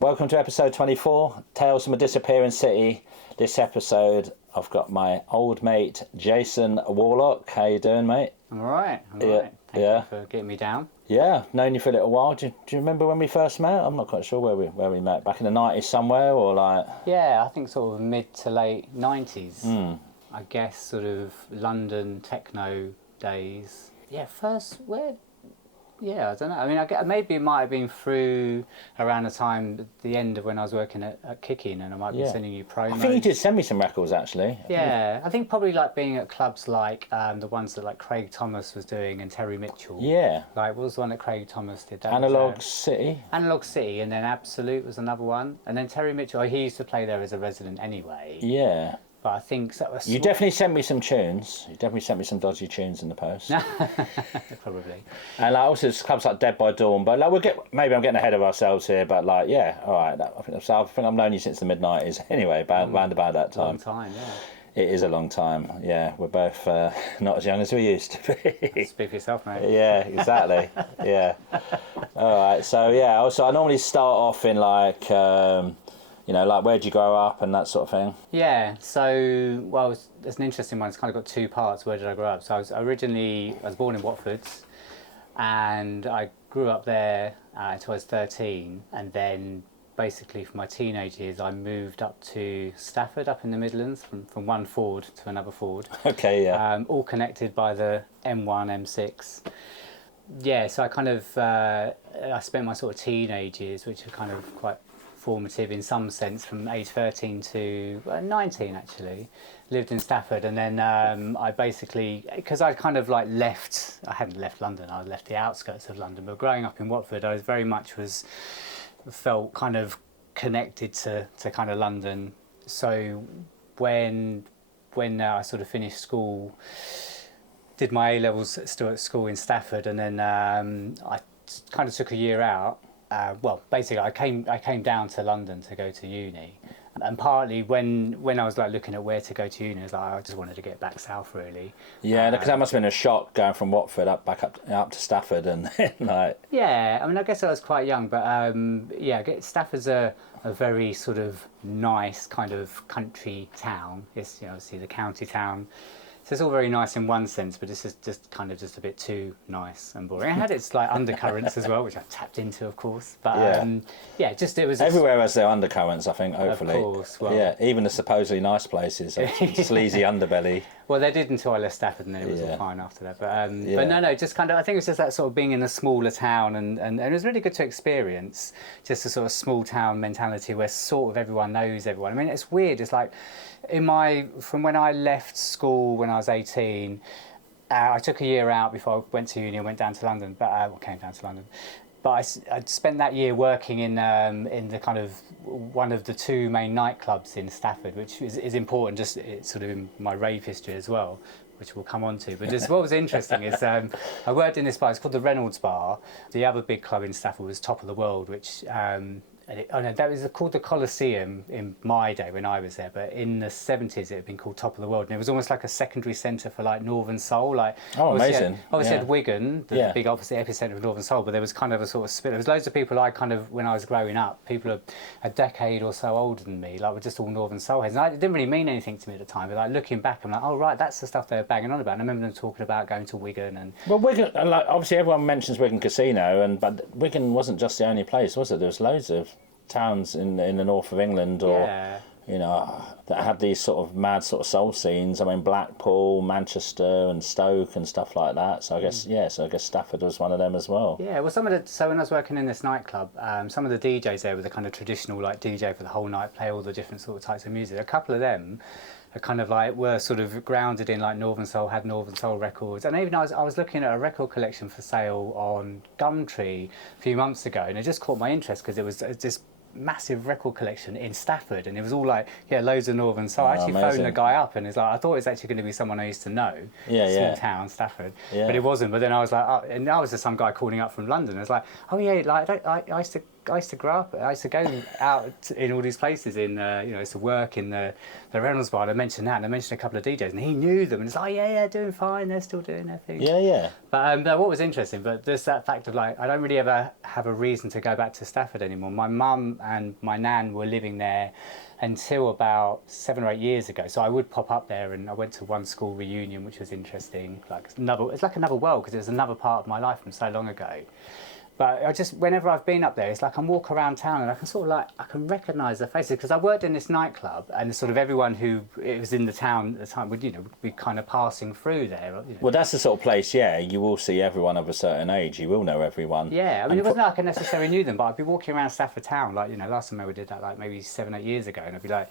Welcome to episode 24, Tales from a Disappearing City. This episode, I've got my old mate, Jason Warlock. How you doing, mate? I'm all right. Thank you for getting me down. Yeah, known you for a little while. Do you remember when we first met? I'm not quite sure where we met. Back in the 90s somewhere, or like... Yeah, I think sort of mid to late 90s. I guess sort of London techno days. Yeah, I don't know. I mean, maybe it might have been through around the time, the end of when I was working at Kicking, and I might be sending you promos. I think you did send me some records, actually. Yeah, I think probably like being at clubs like the ones that like Craig Thomas was doing and Terry Mitchell. Yeah. Like, what was the one that Craig Thomas did? Analog City. Analog City, and then Absolute was another one. And then Terry Mitchell, he used to play there as a resident anyway. Yeah. But I think that was... You definitely sent me some tunes. You definitely sent me some dodgy tunes in the post. Probably. And like, also there's clubs like Dead by Dawn, but like maybe I'm getting ahead of ourselves here, but like, yeah, all right. I think I've known you since the mid '90s. Anyway, round about that time. Long time, yeah. It is a long time. Yeah, we're both not as young as we used to be. Speak for yourself, mate. Yeah, exactly. Yeah. All right. So yeah, also I normally start off in like. Like where'd you grow up and that sort of thing? Yeah, so, well, it's an interesting one. It's kind of got two parts. Where did I grow up? So I was born in Watford, and I grew up there until I was 13, and then basically for my teenage years I moved up to Stafford, up in the Midlands, from one ford to another ford. Okay, yeah. All connected by the M1, M6. Yeah, so I kind of, I spent my sort of teenage years, which are kind of quite formative in some sense, from age 13 to 19 actually, lived in Stafford. And then I basically, because I kind of like I hadn't left London, I left the outskirts of London, but growing up in Watford I was very much felt kind of connected to kind of London. So when I sort of finished school, did my A-levels still at school in Stafford, and then I kind of took a year out. Basically, I came down to London to go to uni, and partly when I was like looking at where to go to uni, I was like, I just wanted to get back south, really. Yeah, because that must have been a shock going from Watford back up to Stafford, and like. Yeah, I mean, I guess I was quite young, but Stafford's a very sort of nice kind of country town. It's obviously the county town. So it's all very nice in one sense, but this is just kind of just a bit too nice and boring. It had its like undercurrents as well, which I tapped into, of course. But it was everywhere has their undercurrents, I think. Hopefully, of course. Well, yeah, even the supposedly nice places, sleazy underbelly. Well, they did until I left Stafford, and then it was all fine after that. But no, just kind of, I think it was just that sort of being in a smaller town, and it was really good to experience just a sort of small town mentality where sort of everyone knows everyone. I mean, it's weird. It's like from when I left school when I was 18, I took a year out before I went to uni and went down to London. But came down to London. But I'd spent that year working in the kind of one of the two main nightclubs in Stafford, which is important. Just it's sort of in my rave history as well, which we'll come on to. But just what was interesting is I worked in this bar. It's called the Reynolds bar. The other big club in Stafford was Top of the World, which. That was called the Coliseum in my day when I was there, but in the 70s it had been called Top of the World, and it was almost like a secondary centre for like Northern Soul. Like, amazing! Obviously, had Wigan, the big obviously epicentre of Northern Soul, but there was kind of a sort of split. There was loads of people when I was growing up, people a decade or so older than me, like were just all Northern Soul heads. And it didn't really mean anything to me at the time, but like looking back, I'm like, oh right, that's the stuff they were banging on about. And I remember them talking about going to Wigan and. Well, Wigan, like obviously everyone mentions Wigan Casino, but Wigan wasn't just the only place, was it? There was loads of towns in the north of England, or that had these sort of mad sort of soul scenes. I mean, Blackpool, Manchester, and Stoke and stuff like that. So I guess Stafford was one of them as well. Yeah, well, so when I was working in this nightclub, some of the DJs there were the kind of traditional like DJ for the whole night, play all the different sort of types of music. A couple of them are kind of like were sort of grounded in like Northern Soul, had Northern Soul records, and even I was looking at a record collection for sale on Gumtree a few months ago, and it just caught my interest because it was this massive record collection in Stafford, and it was all like loads of Northern Soul. I actually phoned the guy up, and it's like I thought it was actually going to be someone I used to know. Small town Stafford, but it wasn't. But then I was like, and I was just some guy calling up from London. I was like, oh yeah, like I used to used to grow up. I used to go out in all these places. In I used to work in the Reynolds bar. And I mentioned that, and I mentioned a couple of DJs, and he knew them, and it's like, yeah, doing fine. They're still doing their thing. Yeah. But what was interesting, but there's that fact of like, I don't really ever have a reason to go back to Stafford anymore. My mum and my nan were living there until about 7 or 8 years ago. So I would pop up there, and I went to one school reunion, which was interesting. It's like another world, because it was another part of my life from so long ago. But whenever I've been up there, it's like I walk around town and I can sort of I can recognise their faces, because I worked in this nightclub, and sort of everyone who was in the town at the time would, be kind of passing through there. Well, that's the sort of place, you will see everyone of a certain age. You will know everyone. Yeah, I mean, it wasn't like I necessarily knew them, but I'd be walking around Stafford town, last time I did that, maybe 7, 8 years ago, and I'd be like,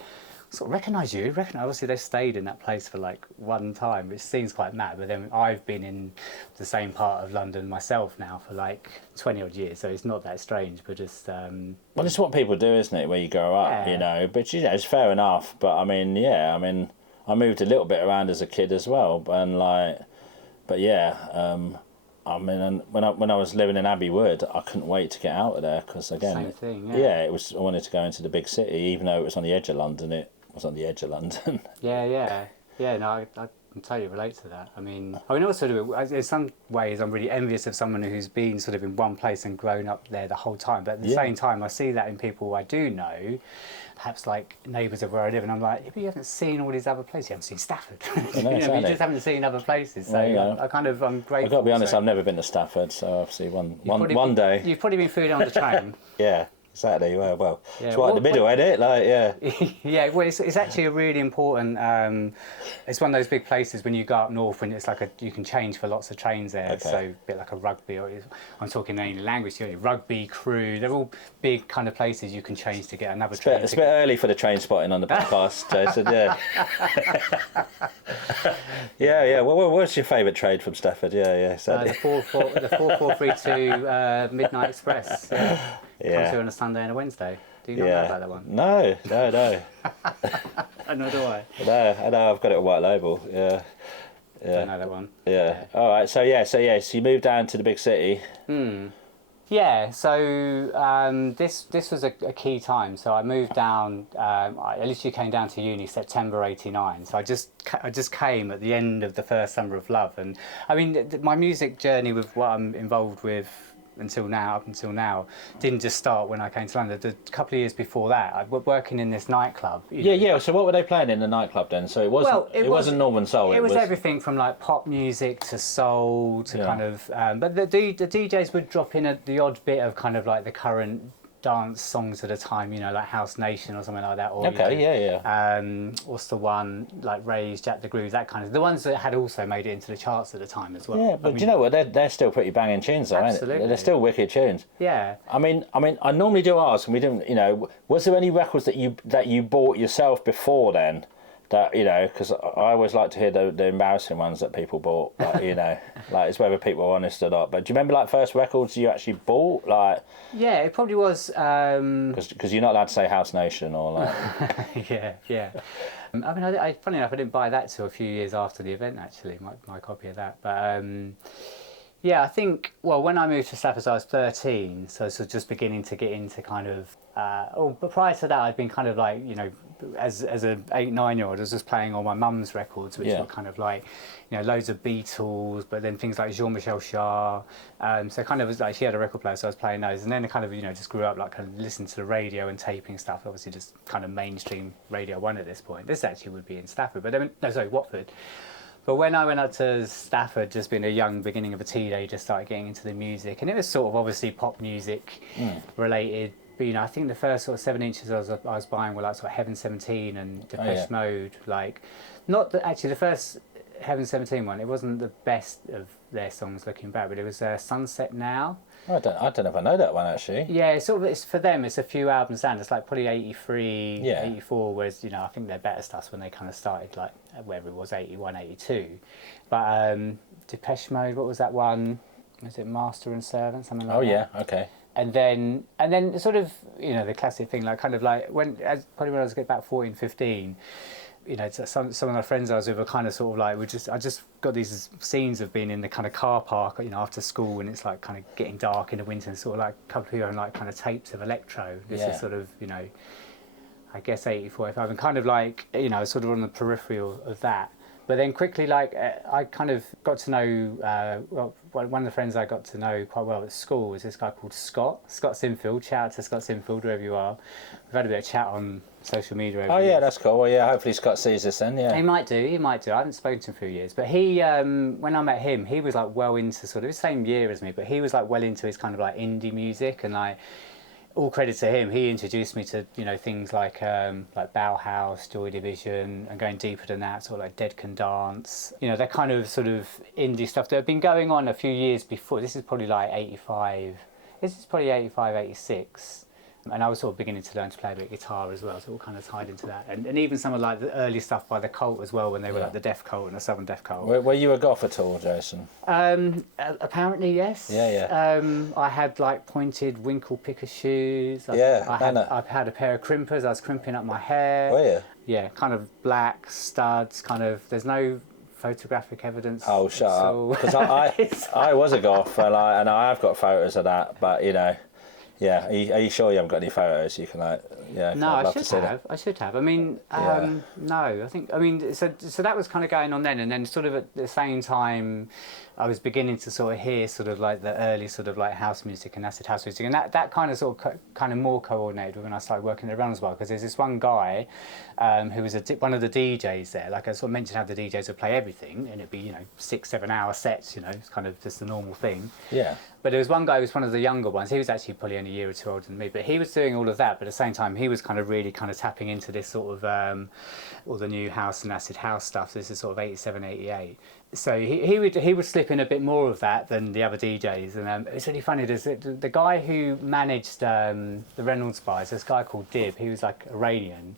sort of recognise you. Obviously, they stayed in that place for one time, which seems quite mad. But then I've been in the same part of London myself now for 20 odd years, so it's not that strange. But just well, it's what people do, isn't it? Where you grow up, But it's fair enough. But I moved a little bit around as a kid as well, and when I was living in Abbey Wood, I couldn't wait to get out of there, because again, same thing. It was. I wanted to go into the big city, even though it was on the edge of London. It was on the edge of London. Yeah. No, I can totally relate to that. I mean, also, in some ways, I'm really envious of someone who's been sort of in one place and grown up there the whole time. But at the same time, I see that in people I do know, perhaps neighbours of where I live, and I'm like, but you haven't seen all these other places. You haven't seen Stafford. You just haven't seen other places. So I'm grateful. I've got to be honest, I've never been to Stafford, so obviously one day. You've probably been through it on the train. Yeah. Exactly. Well, it's right in the middle, isn't it? Yeah. Well, it's actually a really important. It's one of those big places when you go up north, when it's you can change for lots of trains there. Okay. So a bit like a rugby, or I'm talking in any language. Rugby, Crew, they're all big kind of places you can change to get another train. It's a bit early for the train spotting on the podcast. Yeah. Well, what's your favourite trade from Stafford? Yeah. The 4432 Midnight Express. Yeah. Comes here on a Sunday and a Wednesday. Do you not know about that one? No. Nor do I. I know. I've got it on white label. Yeah. Don't know that one. Yeah. All right. So you moved down to the big city. Yeah. So this was a key time. So I moved down. I literally came down to uni September '89. So I just came at the end of the first summer of love, and I mean my music journey with what I'm involved with up until now, didn't just start when I came to London. A couple of years before that, I was working in this nightclub. Yeah. So what were they playing in the nightclub then? So it wasn't Northern Soul. It was everything from pop music to soul to kind of. But the DJs would drop in the odd bit of kind of the current dance songs at a time, like House Nation or something like that. Or, what's the one, Rave, Jack the Groove, that kind of. The ones that had also made it into the charts at the time as well. Yeah, but do you know what? They're still pretty banging tunes, though, absolutely. Aren't they? They're still wicked tunes. Yeah. I mean, I normally do ask, and we didn't. Was there any records that you bought yourself before then? That because I always like to hear the embarrassing ones that people bought. It's whether people are honest or not. But do you remember funny records you actually bought? Yeah, it probably was. Because you're not allowed to say House Nation or Yeah. I mean, funny enough, I didn't buy that till a few years after the event. Actually, my copy of that. But I think when I moved to Stafford, I was 13, so just beginning to get into kind of. But prior to that, I'd been kind of as an 8, 9-year-old, I was just playing all my mum's records, which were kind of loads of Beatles, but then things like Jean-Michel Jarre. So kind of was she had a record player, so I was playing those, and then kind of just grew up kind of listening to the radio and taping stuff. Obviously, just kind of mainstream Radio 1 at this point. This actually would be in Stafford, but Watford. But when I went up to Stafford, just being a young beginning of a teenager, started getting into the music, and it was sort of obviously pop music related. But I think the first sort of 7 inches I was buying were sort of Heaven 17 and Depeche Mode. The first Heaven 17 one, it wasn't the best of their songs looking back, but it was Sunset Now. I don't know if I know that one actually. Yeah, it's for them. It's a few albums down. It's probably 83, 84. Whereas I think their better stuff when they kind of started wherever it was 81, 82. But Depeche Mode, what was that one? Was it Master and Servant? Something like that. Oh yeah, okay. And then sort of the classic thing probably when I was about 14, 15, you know, some of my friends I was with were kind of sort of like, I just got these scenes of being in the kind of car park, you know, after school, and it's like kind of getting dark in the winter, and sort of like a couple of people having like kind of tapes of electro. This is sort of, you know, I guess 84, 85, and kind of like, you know, sort of on the periphery of that. But then quickly, like, I kind of got to know, well, one of the friends I got to know quite well at school was this guy called Scott Sinfield. Shout out to Scott Sinfield, wherever you are. We've had a bit of chat on social media over years. That's cool. Well, yeah, hopefully Scott sees this then, yeah. He might do. I haven't spoken to him for a few years. But he, when I met him, he was like well into sort of the same year as me, but he was like well into his kind of like indie music, and like, all credit to him, he introduced me to, you know, things like Bauhaus, Joy Division, and going deeper than that, sort of like Dead Can Dance. You know, that kind of sort of indie stuff that had been going on a few years before. This is probably like 85, 86. And I was sort of beginning to learn to play a bit of guitar as well, so it all kind of tied into that. And even some of like the early stuff by the Cult as well, when they were like the Death Cult and the Southern Death Cult. Were you a goth at all, Jason? Apparently, yes. Yeah. I had like pointed winkle picker shoes. I've had a pair of crimpers. I was crimping up my hair. Were you? Yeah, kind of black studs, kind of, there's no photographic evidence. Oh, shut up. Because I was a goth, and I have got photos of that, but, you know... Yeah, are you sure you haven't got any photos? You can No, I should have. I mean, no, I think. I mean, so that was kind of going on then, and then sort of at the same time, I was beginning to sort of hear sort of like the early sort of like house music and acid house music, and that kind of sort of kind of more coordinated with when I started working at Reynolds Bar, because there's this one guy who was one of the DJs there. Like I sort of mentioned how the DJs would play everything, and it'd be, you know, 6-7 hour sets. You know, it's kind of just the normal thing. Yeah. But there was one guy who was one of the younger ones. He was actually probably only a year or two older than me, but he was doing all of that. But at the same time, he was kind of really kind of tapping into this sort of all the new house and acid house stuff. This is sort of 87, 88. So he would slip in a bit more of that than the other DJs, and it's really funny. There's the guy who managed the Reynolds bars. This guy called Dib. He was like Iranian.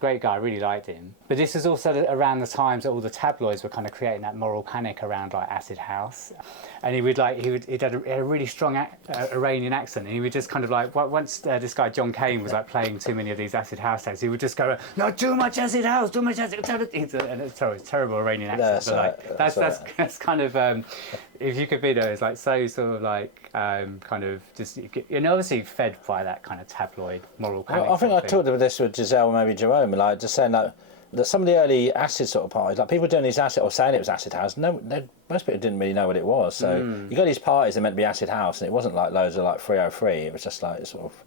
Great guy, I really liked him. But this is also around the times that all the tabloids were kind of creating that moral panic around like acid house, and he had a really strong Iranian accent, and he would just kind of like, once this guy John Kane was like playing too many of these acid house tapes, he would just go, "No, too much acid house, too much acid." And it's terrible Iranian accent. But like that's kind of if you could be there, it's like so sort of like kind of just, and obviously fed by that kind of tabloid moral panic. Well, I think I talked about this with Giselle, maybe Jerome, like just saying that some of the early acid sort of parties, like people doing these acid or saying it was acid house, most people didn't really know what it was. So you got these parties that meant to be acid house, and it wasn't like loads of like 303. It was just like sort of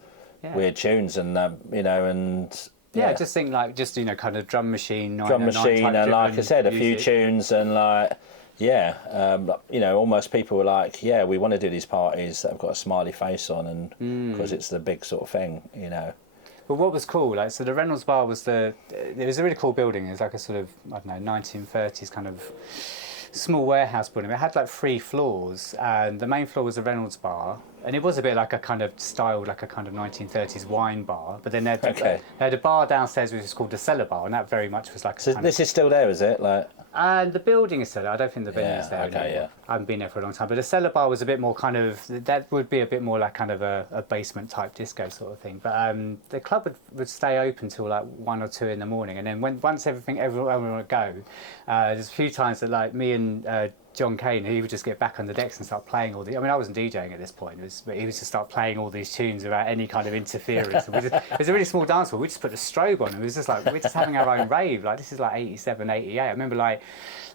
weird tunes, and you know, and yeah, just think like you know, kind of drum machine, and like I said, a few tunes, and like. Yeah, you know, almost people were like, yeah, we want to do these parties that have got a smiley face on, and because it's the big sort of thing, you know. But what was cool, like, so the Reynolds Bar was it was a really cool building. It was like a sort of, I don't know, 1930s kind of small warehouse building. It had like 3 floors, and the main floor was the Reynolds Bar, and it was a bit like a kind of styled, like a kind of 1930s wine bar. But then they had a bar downstairs which was called the Cellar Bar, and that very much was like. So this is still there, is it? Like. And the building is still there. I don't think the venue is there anymore. Yeah. I haven't been there for a long time. But the Cellar Bar was a bit more kind of, that would be a bit more like kind of a basement type disco sort of thing. But the club would stay open till like 1 or 2 in the morning. And then once everyone would go, there's a few times that like me and John Kane, he would just get back on the decks and start playing all the. I mean, I wasn't DJing at this point, but he was just start playing all these tunes without any kind of interference. It was a really small dance hall. We just put a strobe on, and it was just like we're just having our own rave. Like this is like 87, 88. I remember like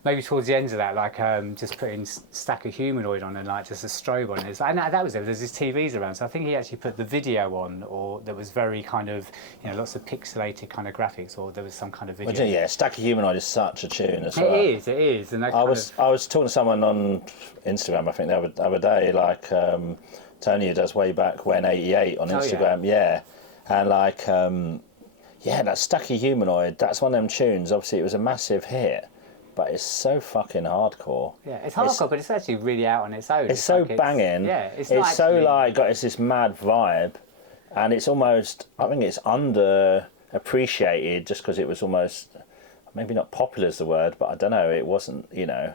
maybe towards the end of that, like just putting Stack of Humanoid on and like just a strobe on it. And that was it. There's these TVs around, so I think he actually put the video on, or there was very kind of, you know, lots of pixelated kind of graphics, or there was some kind of video. Well, yeah, Stack of Humanoid is such a tune as well. It is. And I was talking to someone on Instagram, I think the other day, like Tony, who does way back when 88 on Instagram, and like that Stack of Humanoid, that's one of them tunes. Obviously, it was a massive hit. But it's so fucking hardcore. Yeah, it's hardcore, but it's actually really out on its own. It's so like banging. It's so like got this mad vibe, and it's almost, I think it's underappreciated just because it was almost, maybe not popular is the word, but I don't know, it wasn't, you know.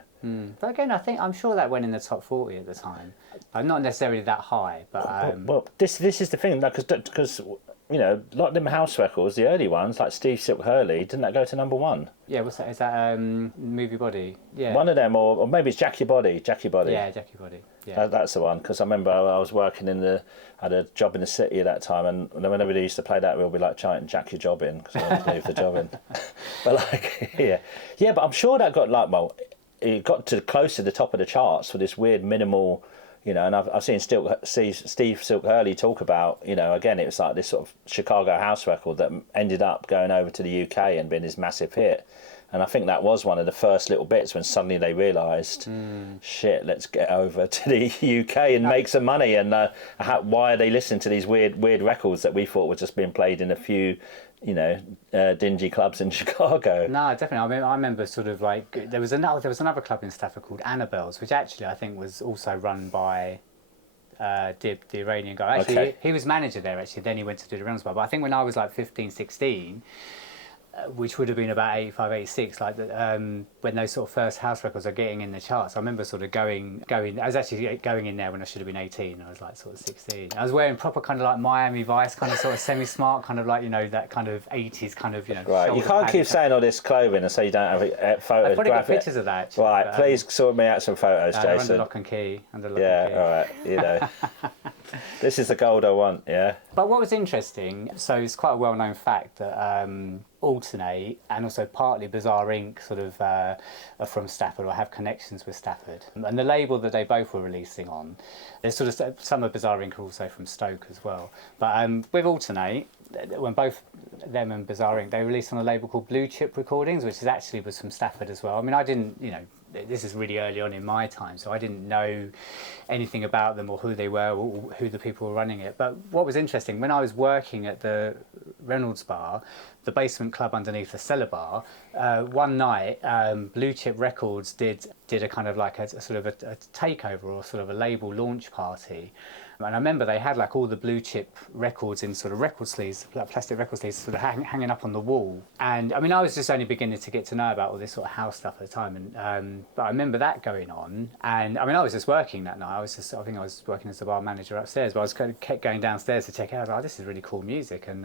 But again, I'm sure that went in the top 40 at the time. Not necessarily that high, but well, this is the thing, because you know, a lot of them house records, the early ones, like Steve Silk Hurley, didn't that go to number one? Yeah, what's that? Is that Movie Body? Yeah. One of them, or maybe it's Jackie Body. Yeah, Jackie Body. Yeah. That's the one, because I remember I was working I had a job in the city at that time, and whenever they used to play that, we'll be like chanting "Jack your job in," because I wanted to leave the job in. But like, yeah, but I'm sure that got like, well, it got to close to the top of the charts for this weird minimal, you know. And I've seen Steve Silk Hurley talk about, you know, again, it was like this sort of Chicago house record that ended up going over to the UK and being this massive hit. And I think that was one of the first little bits when suddenly they realised, shit, let's get over to the UK and make some money. And why are they listening to these weird records that we thought were just being played in a few, you know, dingy clubs in Chicago? No, definitely. I remember sort of like there was another club in Stafford called Annabelle's, which actually I think was also run by Dib, the Iranian guy. Actually, he was manager there. Actually, then he went to do the Reynolds bar. But I think when I was like 15, 16. Which would have been about 85, 86, like when those sort of first house records are getting in the charts. I remember sort of going. I was actually going in there when I should have been 18. I was like sort of 16. I was wearing proper kind of like Miami Vice, kind of sort of semi-smart, kind of like, you know, that kind of 80s kind of, you know. Right, you can't keep saying all this clothing and say you don't have a photo. I've probably got pictures of that. Actually, right, but, please sort me out some photos, Jason. Under lock and key. Yeah, all right, you know. This is the gold I want, yeah. But what was interesting, so it's quite a well-known fact that Alternate and also partly Bizarre Inc. sort of are from Stafford or have connections with Stafford. And the label that they both were releasing on, there's sort of some of Bizarre Inc. are also from Stoke as well. But with Alternate, when both them and Bizarre Inc., they released on a label called Blue Chip Recordings, which was from Stafford as well. I mean, I didn't, you know, this is really early on in my time, so I didn't know anything about them or who they were or who the people were running it. But what was interesting, when I was working at the Reynolds bar, the basement club underneath the cellar bar, one night Blue Chip Records did a kind of like a sort of a takeover or sort of a label launch party. And I remember they had like all the Blue Chip records in sort of record sleeves, like plastic record sleeves, sort of hanging up on the wall. And I mean, I was just only beginning to get to know about all this sort of house stuff at the time. And but I remember that going on. And I mean, I was just working that night. I think I was working as a bar manager upstairs, but I was kept going downstairs to check it out. I was like, oh, this is really cool music. And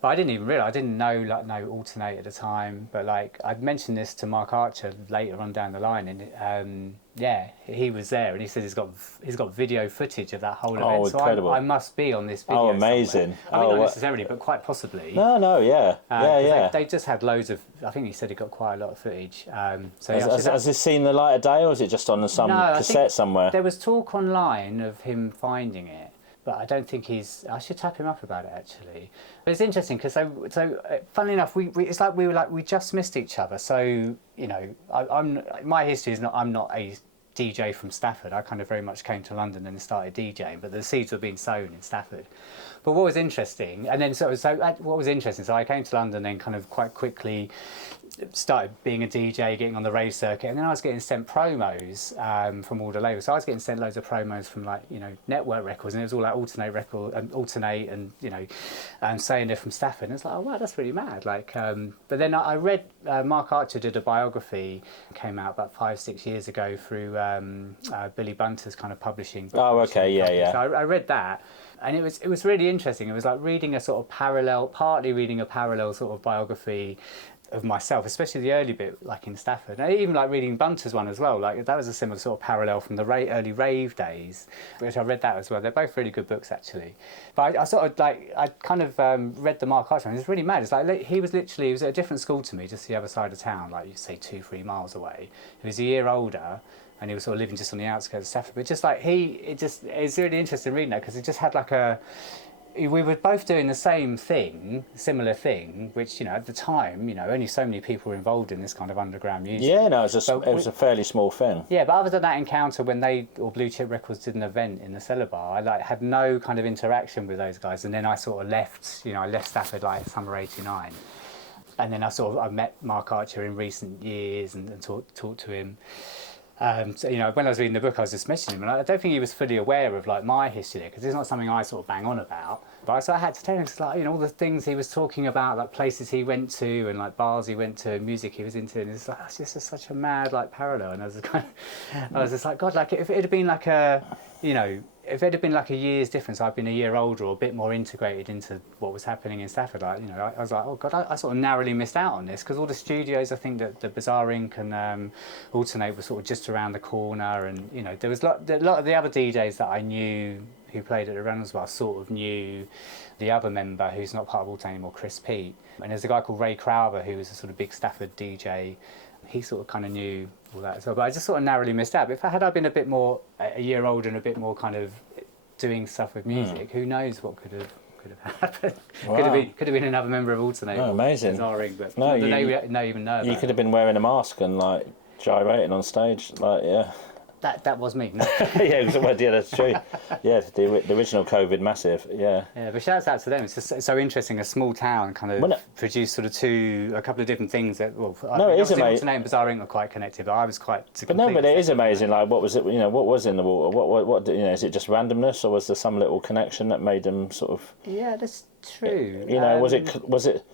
but I didn't even realise, I didn't know Alternate at the time. But like I'd mentioned this to Mark Archer later on down the line, and yeah, he was there, and he said he's got video footage of that whole event. Oh, incredible! So I must be on this video. Oh, amazing! I mean, not necessarily, but quite possibly. No, yeah, yeah. They just had loads of. I think he said he got quite a lot of footage. So has this seen the light of day, or is it just on some cassette somewhere? There was talk online of him finding it, but I don't think he's. I should tap him up about it actually. But it's interesting because so funnily enough, it's like we just missed each other. So you know, my history is not. I'm not a DJ from Stafford. I kind of very much came to London and started DJing, but the seeds were being sown in Stafford. But what was interesting, and then so what was interesting, so I came to London and kind of quite quickly started being a DJ, getting on the rave circuit, and then I was getting sent promos from all the labels. So I was getting sent loads of promos from like, you know, Network Records, and it was all like Alternate, and you know, saying they're from Stafford. And it's like, oh wow, that's really mad. Like, but then I read Mark Archer did a biography, came out about 5-6 years ago through Billy Bunter's kind of publishing. Oh, okay, yeah. So I read that. And it was really interesting. It was like reading a sort of partly reading a parallel sort of biography of myself, especially the early bit, like in Stafford. And even like reading Bunter's one as well. Like that was a similar sort of parallel from the early rave days, which I read that as well. They're both really good books actually. But I sort of like I kind of read the Mark Archer. It's really mad. It's like he was at a different school to me, just the other side of town, like you say 2-3 miles away. He was a year older. And he was sort of living just on the outskirts of Stafford. But just like it's really interesting reading that because it just had like we were both doing the same thing, similar thing, which, you know, at the time, you know, only so many people were involved in this kind of underground music. Yeah, no, it was a fairly small thing. Yeah, but other than that encounter when Blue Chip Records did an event in the cellar bar, I like had no kind of interaction with those guys. And then I sort of left Stafford like summer '89. And then I met Mark Archer in recent years and talked to him. So, you know, when I was reading the book, I was just mentioning him, and I don't think he was fully aware of like my history there, because it's not something I sort of bang on about. But I had to tell him, like, you know, all the things he was talking about, like places he went to and like bars he went to, music he was into, and it's like that's just such a mad like parallel. And I was just like, God, like if it had been like a, you know, if it had been like a year's difference, I'd been a year older or a bit more integrated into what was happening in Stafford. Like, you know, I was like, oh God, I sort of narrowly missed out on this, because all the studios, I think that the Bizarre Inc. and Alternate were sort of just around the corner, and you know, there was a lot of the other DJs that I knew who played at the Reynolds bar sort of knew the other member who's not part of Alternate anymore, Chris Pete. And there's a guy called Ray Crowther who was a sort of big Stafford DJ. He sort of kind of knew all that as well, but I just sort of narrowly missed out. But if I been a bit more, a year older and a bit more kind of doing stuff with music, who knows what could have happened. Wow. Could have been another member of Alternate. Oh, amazing. But no, you even know about you could have been wearing a mask and like gyrating on stage, like yeah. That was me. No. Yeah, that's true. Yeah, the original COVID massive. Yeah. Yeah, but shouts out to them. It's just so interesting. A small town kind of produced sort of a couple of different things that. Well, it is amazing. Alternate and Bizarre Inc. are quite connected, but I was quite. But it is amazing. Like, what was it? You know, what was in the water? What? You know, is it just randomness, or was there some little connection that made them sort of? Yeah, that's true. You know, was it?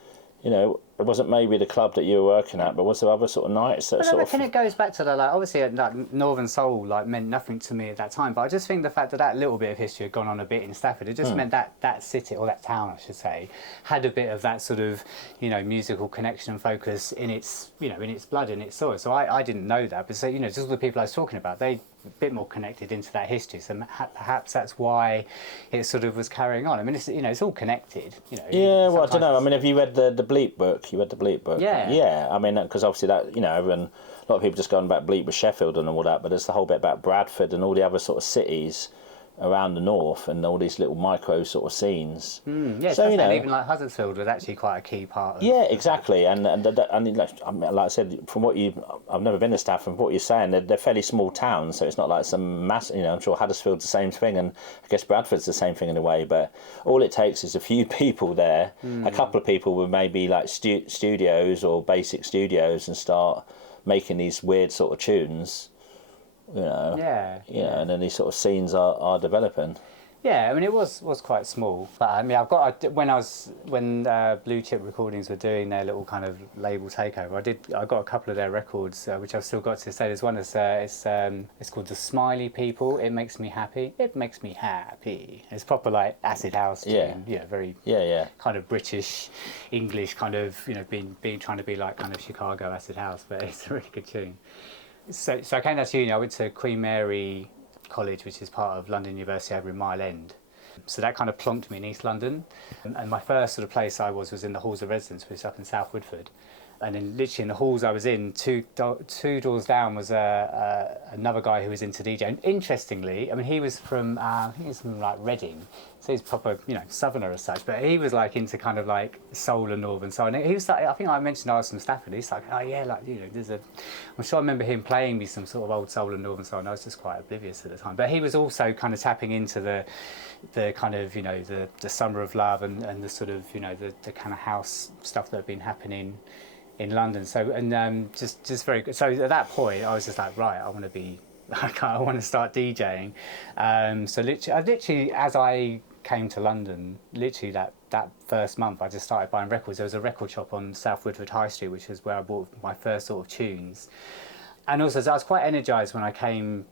You know, it wasn't maybe the club that you were working at, but was there other sort of nights that I reckon it goes back to the, like, obviously like Northern Soul like meant nothing to me at that time, but I just think the fact that little bit of history had gone on a bit in Stafford, it just meant that city, or that town I should say, had a bit of that sort of, you know, musical connection and focus in its, you know, in its blood, in its soil. So I didn't know that, but so, you know, just all the people I was talking about, they a bit more connected into that history, so perhaps that's why it sort of was carrying on. I mean, it's, you know, it's all connected, you know. Yeah, well, I don't know. I mean, have you read the Bleep book? You read the Bleep book? Yeah. Yeah, I mean, because obviously that, you know, everyone, a lot of people just going about Bleep with Sheffield and all that, but there's the whole bit about Bradford and all the other sort of cities around the north and all these little micro sort of scenes. Yeah, so, you know, even like Huddersfield was actually quite a key part of. Yeah, exactly, and like I said, from what I've never been to Stafford. From what you're saying, they're fairly small towns, so it's not like some mass. You know, I'm sure Huddersfield's the same thing, and I guess Bradford's the same thing in a way. But all it takes is a few people there, a couple of people with maybe like studios or basic studios, and start making these weird sort of tunes. You know, yeah, and then these sort of scenes are developing. Yeah, I mean, it was quite small, but I mean, when Blue Chip Recordings were doing their little kind of label takeover, I got a couple of their records, which I've still got to say. There's one it's called The Smiley People. It makes me happy. It makes me happy. It's proper like acid house tune. Yeah, very kind of British, English kind of, you know, being trying to be like kind of Chicago acid house, but it's a really good tune. So I came down to uni. I went to Queen Mary College, which is part of London University over in Mile End. So that kind of plonked me in East London. And my first sort of place I was in the halls of residence, which is up in South Woodford. And then literally in the halls I was in, two doors down was another guy who was into DJ. And interestingly, I mean, he was from, I think he was from like Reading. So he's proper, you know, southerner as such, but he was like into kind of like soul and northern soul. And he was like, I think I mentioned I was from Stafford. He's like, oh yeah, like, you know, I'm sure I remember him playing me some sort of old soul and northern soul, and I was just quite oblivious at the time. But he was also kind of tapping into the kind of, you know, the Summer of Love and the sort of, you know, the kind of house stuff that had been happening in London. So, and just very good. So at that point, I was just like, right, I want to start DJing. So literally, as I came to London, literally that first month, I just started buying records. There was a record shop on South Woodford High Street, which is where I bought my first sort of tunes. And also, I was quite organised when I came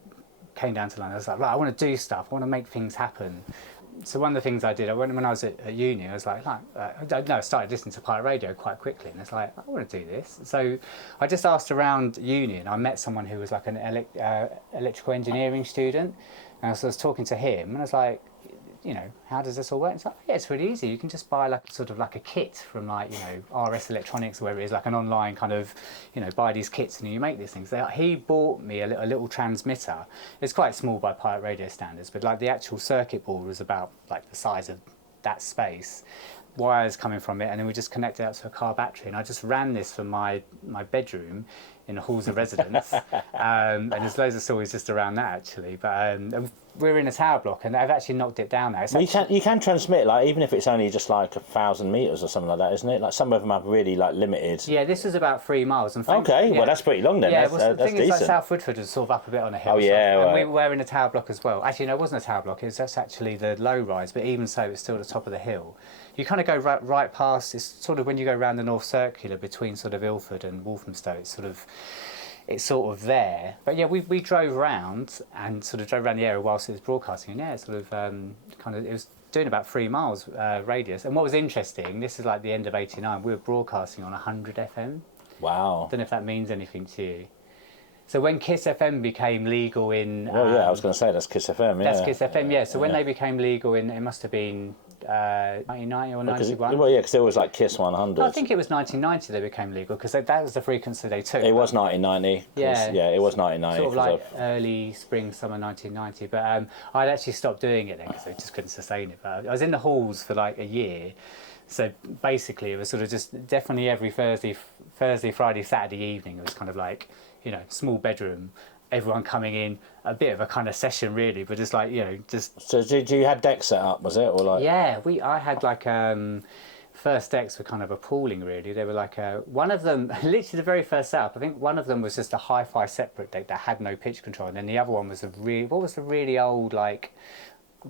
down to London. I was like, right, I want to do stuff. I want to make things happen. So one of the things I did, when I was at uni, I was like I started listening to pirate radio quite quickly, and it's like, I want to do this. So I just asked around uni, and I met someone who was like an electrical engineering student, and so I was talking to him, and I was like, you know, how does this all work? It's like, yeah, it's really easy. You can just buy like sort of like a kit from like, you know, RS Electronics or whatever it is, like an online kind of, you know, buy these kits and you make these things. He bought me a little transmitter. It's quite small by pirate radio standards, but like the actual circuit board was about like the size of that space. Wires coming from it, and then we just connected it up to a car battery, and I just ran this from my bedroom in the halls of residence, and there's loads of stories just around that actually. But we're in a tower block, and they've actually knocked it down now. Well, you can transmit, like, even if it's only just like 1,000 meters or something like that, isn't it? Like some of them have really like limited. Yeah, this is about 3 miles. And okay, well that's pretty long then. Yeah, that's the thing decent. is, like South Woodford was sort of up a bit on a hill. Oh yeah, so, right. And we were in a tower block as well. Actually, no, it wasn't a tower block. That's actually the low rise, but even so, it's still the top of the hill. You kind of go right past. It's sort of when you go around the North Circular between sort of Ilford and Walthamstow. It's sort of. it's sort of there. But yeah, we drove around and sort of drove around the area whilst it was broadcasting. And yeah, it sort of kind of, it was doing about 3 miles radius. And what was interesting, this is like the end of '89, we were broadcasting on 100 FM. Wow. Don't know if that means anything to you. So when Kiss FM became legal in... Well, yeah, I was going to say that's Kiss FM, yeah. That's Kiss FM, yeah. So when they became legal in, it must have been 1990 or 91. Well, yeah, because it was like Kiss 100. I think it was 1990 they became legal, because that was the frequency they took. It was 1990. Yeah. Yeah, it was 1990. Sort of like early spring, summer 1990. But I'd actually stopped doing it then because I just couldn't sustain it. But I was in the halls for like a year. So basically it was sort of just definitely every Thursday, Friday, Saturday evening. It was kind of like, you know, small bedroom, everyone coming in, a bit of a kind of session really, but just like, you know, just... So did you had decks set up, was it? Or like... Yeah, I had like... first decks were kind of appalling really. They were like one of them, literally the very first setup, I think one of them was just a hi-fi separate deck that had no pitch control, and then the other one was what was the really old, like,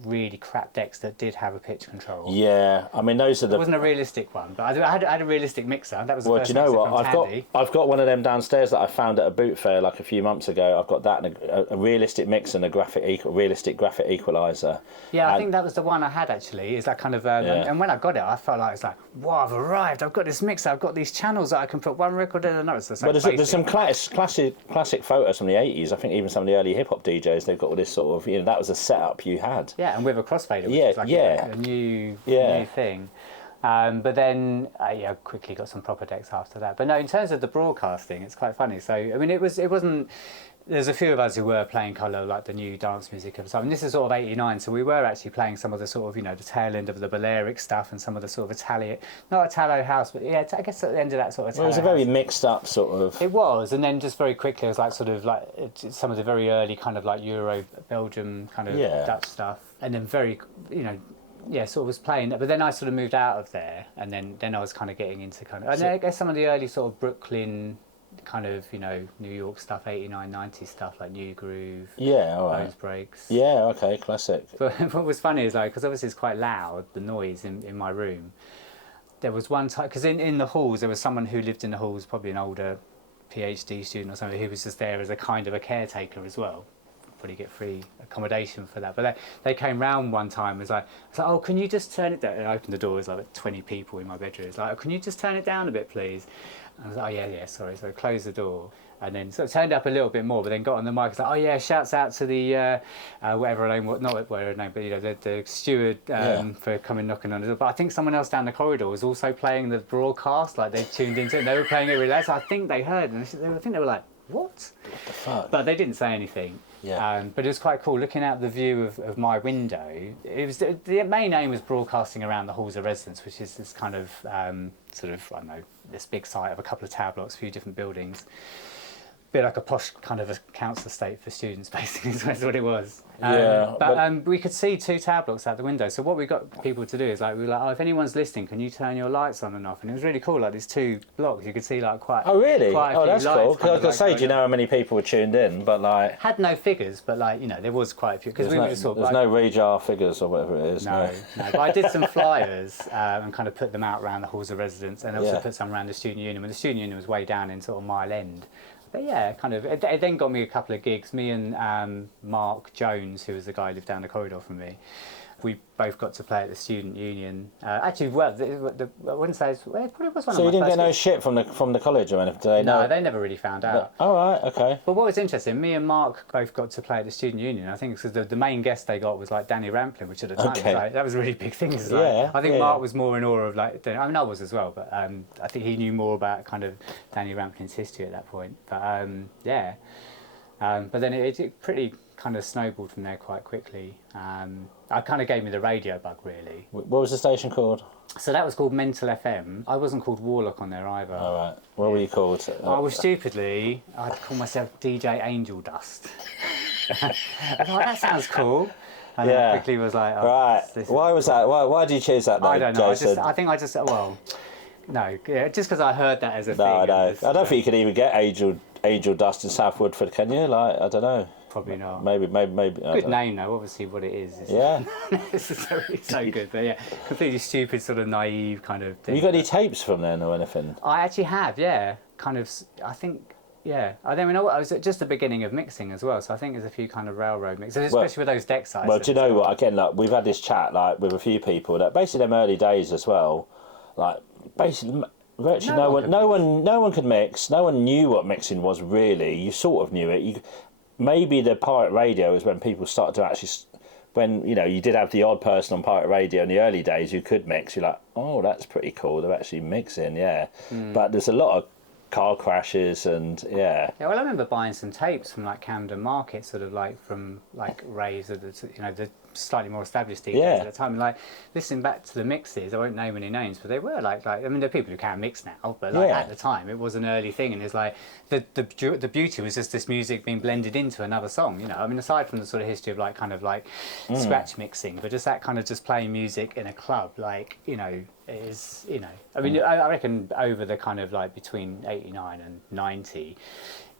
really crap decks that did have a pitch control. Yeah, I mean those are the... It wasn't a realistic one, but I had a realistic mixer. That was the well, first do you know mixer what? from Tandy. I've got one of them downstairs that I found at a boot fair like a few months ago. I've got that and a realistic mix and a realistic graphic equalizer. Yeah, I think that was the one I had actually. Is that kind of and when I got it, I felt like it's like, wow, I've arrived. I've got this mixer. I've got these channels that I can put one record in another. So well, there's some classic photos from the 80s. I think even some of the early hip hop DJs, they've got all this sort of, you know, that was a setup you had. Yeah, and with a crossfader, which is like a new thing. But then I quickly got some proper decks after that. But no, in terms of the broadcasting, it's quite funny. So I mean, it wasn't. There's a few of us who were playing kind of like the new dance music of the time. And this is sort of '89, so we were actually playing some of the sort of, you know, the tail end of the Balearic stuff and some of the sort of not Italo house, but yeah, I guess at the end of that sort of. Well, it was a very mixed up sort of. It was, and then just very quickly, it was like sort of like some of the very early kind of like Euro Belgium kind of Dutch stuff, and then very, you know. Yeah, sort of was playing that, but then I sort of moved out of there, and then I was kind of getting into kind of, I guess some of the early sort of Brooklyn, kind of, you know, New York stuff, 89, 90 stuff like New Groove, Bones Breaks. Yeah, okay, classic. But what was funny is like, because obviously it's quite loud, the noise in my room. There was one time, because in the halls there was someone who lived in the halls, probably an older PhD student or something, who was just there as a kind of a caretaker as well. Probably get free accommodation for that, but they came round one time. I was like, oh, can you just turn it down? And I opened the door. There's like 20 people in my bedroom. It's like, oh, can you just turn it down a bit, please? And I was like, oh yeah, sorry. So I closed the door and then sort of turned up a little bit more, but then got on the mic. It's like, oh yeah, shouts out to the whatever her name, not whatever her name, but you know, the steward for coming knocking on the door. But I think someone else down the corridor was also playing the broadcast, like they tuned into it. And they were playing it really loud. So I think they heard, and I think they were like, what the fuck? But they didn't say anything. Yeah. But it was quite cool looking out the view of my window. It was the main aim was broadcasting around the halls of residence, which is this kind of sort of, I don't know, this big site of a couple of tower blocks, a few different buildings. Bit like a posh kind of a council estate for students, basically. That's what it was. But we could see 2 tower blocks out the window. So what we got people to do is like, we were like, oh, if anyone's listening, can you turn your lights on and off? And it was really cool. Like these 2 blocks, you could see like quite. Oh really? Quite a Oh, few that's lights cool. Because I was kind gonna of say, do you know how many people were tuned in? But like, had no figures, but like, you know, there was quite a few because we were just sort of. There's no Rejar figures or whatever it is. No. But I did some flyers and kind of put them out around the halls of residence, and also put some around the student union. When the student union was way down in sort of Mile End. But yeah, kind of. It then got me a couple of gigs. Me and Mark Jones, who was the guy who lived down the corridor from me, we both got to play at the student union. Actually, well, I wouldn't say it probably was one of my. So you didn't get no gigs. shit from the college or anything? Did they know? No, they never really found out. Oh right, okay. But what was interesting, me and Mark both got to play at the student union. I think because the main guest they got was like Danny Rampling, which at the time was like, that was a really big thing. Like, I think Mark was more in awe of like. I mean, I was as well, but I think he knew more about kind of Danny Rampling's history at that point. But but then it pretty kind of snowballed from there quite quickly. I kind of gave me the radio bug really. What was the station called? So that was called Mental FM. I wasn't called Warlock on there either. All right. What were you called? I was stupidly, I'd call myself DJ Angel Dust. I thought, that sounds cool. And I quickly was like, oh, right. Why was that? Why did you choose that name, I don't know. Jason? I think I just, well, no, just because I heard that as a thing. No, I don't think you could even get Angel Dust in South Woodford, can you? Like, I don't know. Probably not. Maybe. Good name though. Obviously, what it is. Yeah. It's so good, but yeah, completely stupid, sort of naive kind of thing. Have you got any tapes from then or anything? I actually have, yeah. Kind of. I think Yeah, I mean, I was at just the beginning of mixing as well, so I think there's a few kind of railroad mixes, especially with those deck sizes. Well, do you know what? Again, like we've had this chat like with a few people that basically them early days as well, like basically virtually no one could mix. No one knew what mixing was really. You sort of knew it. Maybe the pirate radio is when people started to actually. When you did have the odd person on pirate radio in the early days who could mix, you're like, oh, that's pretty cool. They're actually mixing, yeah. But there's a lot of car crashes and yeah. Well, I remember buying some tapes from like Camden Market, sort of like from like raves, the slightly more established DJs at the time. And like listening back to the mixes, I won't name any names, but they were like I mean, there are people who can mix now, but like at the time it was an early thing, and it's like the beauty was just this music being blended into another song. I mean, aside from the sort of history of like kind of like scratch mixing, but just that kind of just playing music in a club, like is I mean, I reckon over the kind of like between 89 and 90,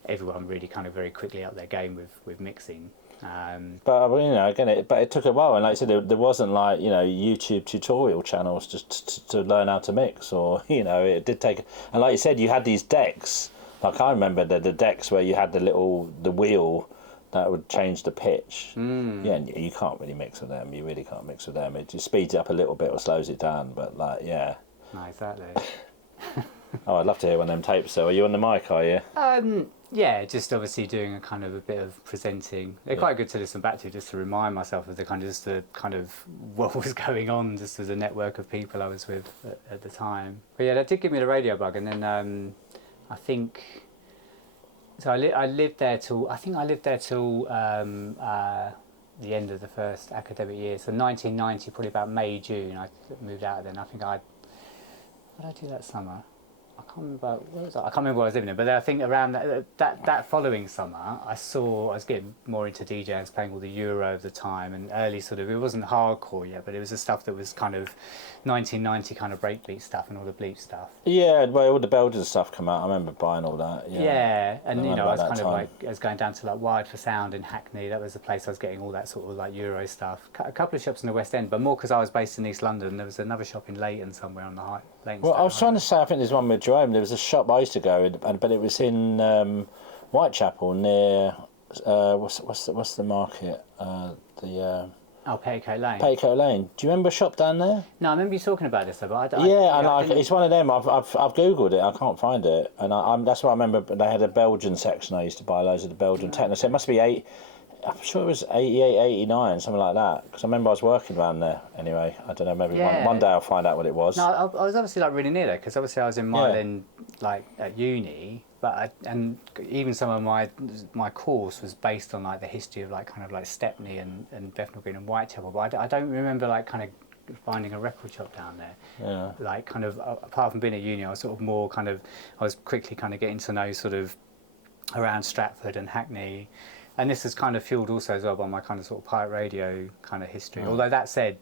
everyone really kind of very quickly up their game with mixing. But again, but it took a while, and like I said, there wasn't like YouTube tutorial channels just to learn how to mix, or it did take. And like you said, you had these decks. Like I remember the decks where you had the wheel that would change the pitch. Yeah, and you can't really mix with them. You really can't mix with them. It just speeds it up a little bit or slows it down. But like, yeah. No, exactly. Oh, I'd love to hear one of them tapes. So, are you on the mic? Are you? Yeah, just obviously doing a kind of a bit of presenting. They're quite good to listen back to, just to remind myself of the kind of what was going on, just as a network of people I was with at the time. But yeah, that did give me the radio bug, and then I think. So I lived there till the end of the first academic year. So 1990, probably about May, June, I moved out of there. And I think what did I do that summer? I can't remember where was I? I can't remember where I was living in, but I think around that following summer, I was getting more into DJing. I was playing all the Euro of the time, and early sort of, it wasn't hardcore yet, but it was the stuff that was kind of 1990 kind of breakbeat stuff and all the bleep stuff. Yeah, well, all the Belgian stuff come out. I remember buying all that. Yeah, and I was kind of like, I was going down to like Wired for Sound in Hackney. That was the place I was getting all that sort of like Euro stuff. A couple of shops in the West End, but more because I was based in East London. There was another shop in Leighton somewhere on the Leighton. Well, I was trying to say, I think there's one with Jerome. There was a shop I used to go in, but it was in Whitechapel near what's the market? Petticoat Lane. Petticoat Lane. Do you remember a shop down there? No, I remember you talking about this, though. But it's one of them. I've googled it. I can't find it, and that's why I remember. They had a Belgian section. I used to buy loads of the Belgian techno. So it must be I'm sure it was 88, 89, something like that. Because I remember I was working around there. Anyway, I don't know. Maybe one day I'll find out what it was. No, I was obviously like really near there, because obviously I was in Milan like at uni. But and even some of my course was based on like the history of like kind of like Stepney and Bethnal Green and Whitechapel. But I don't remember like kind of finding a record shop down there. Yeah. Like kind of apart from being at uni, I was sort of more kind of I was quickly kind of getting to know sort of around Stratford and Hackney. And this is kind of fueled also as well by my kind of sort of pirate radio kind of history. Although that said,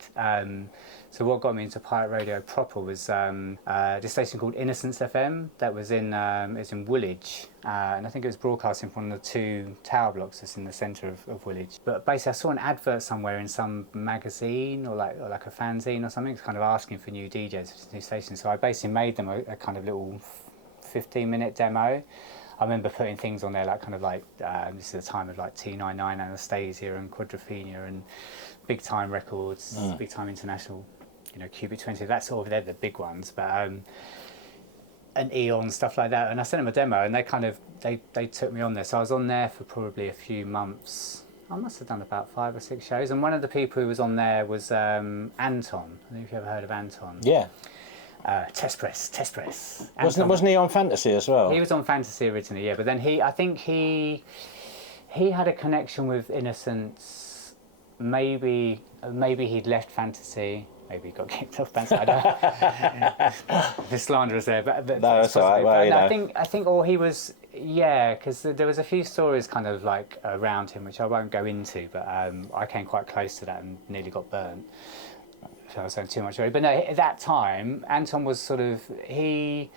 so what got me into pirate radio proper was this station called Innocence FM that was in it's in Woolwich, and I think it was broadcasting from one of the two tower blocks that's in the centre of Woolwich. But basically, I saw an advert somewhere in some magazine or like a fanzine or something, kind of asking for new DJs, new stations. So I basically made them a kind of little 15-minute demo. I remember putting things on there like kind of like this is the time of like T99 Anastasia and Quadrophenia and Big Time Records, Big Time International, Cubic 20. That's sort of they're the big ones, but and Eon, stuff like that. And I sent them a demo, and they kind of they took me on there. So I was on there for probably a few months. I must have done about 5 or 6 shows. And one of the people who was on there was Anton. I don't know if you ever heard of Anton. Yeah. Test Press. Wasn't he on Fantasy as well? He was on Fantasy originally, yeah. But then I think he had a connection with Innocence. Maybe he'd left Fantasy. Maybe he got kicked off Fantasy. I don't. The slanderers there, but no, that's all right. Well, I think, or he was, because there was a few stories kind of like around him, which I won't go into, but I came quite close to that and nearly got burnt. I was saying too much already, but no. At that time, Anton was sort of I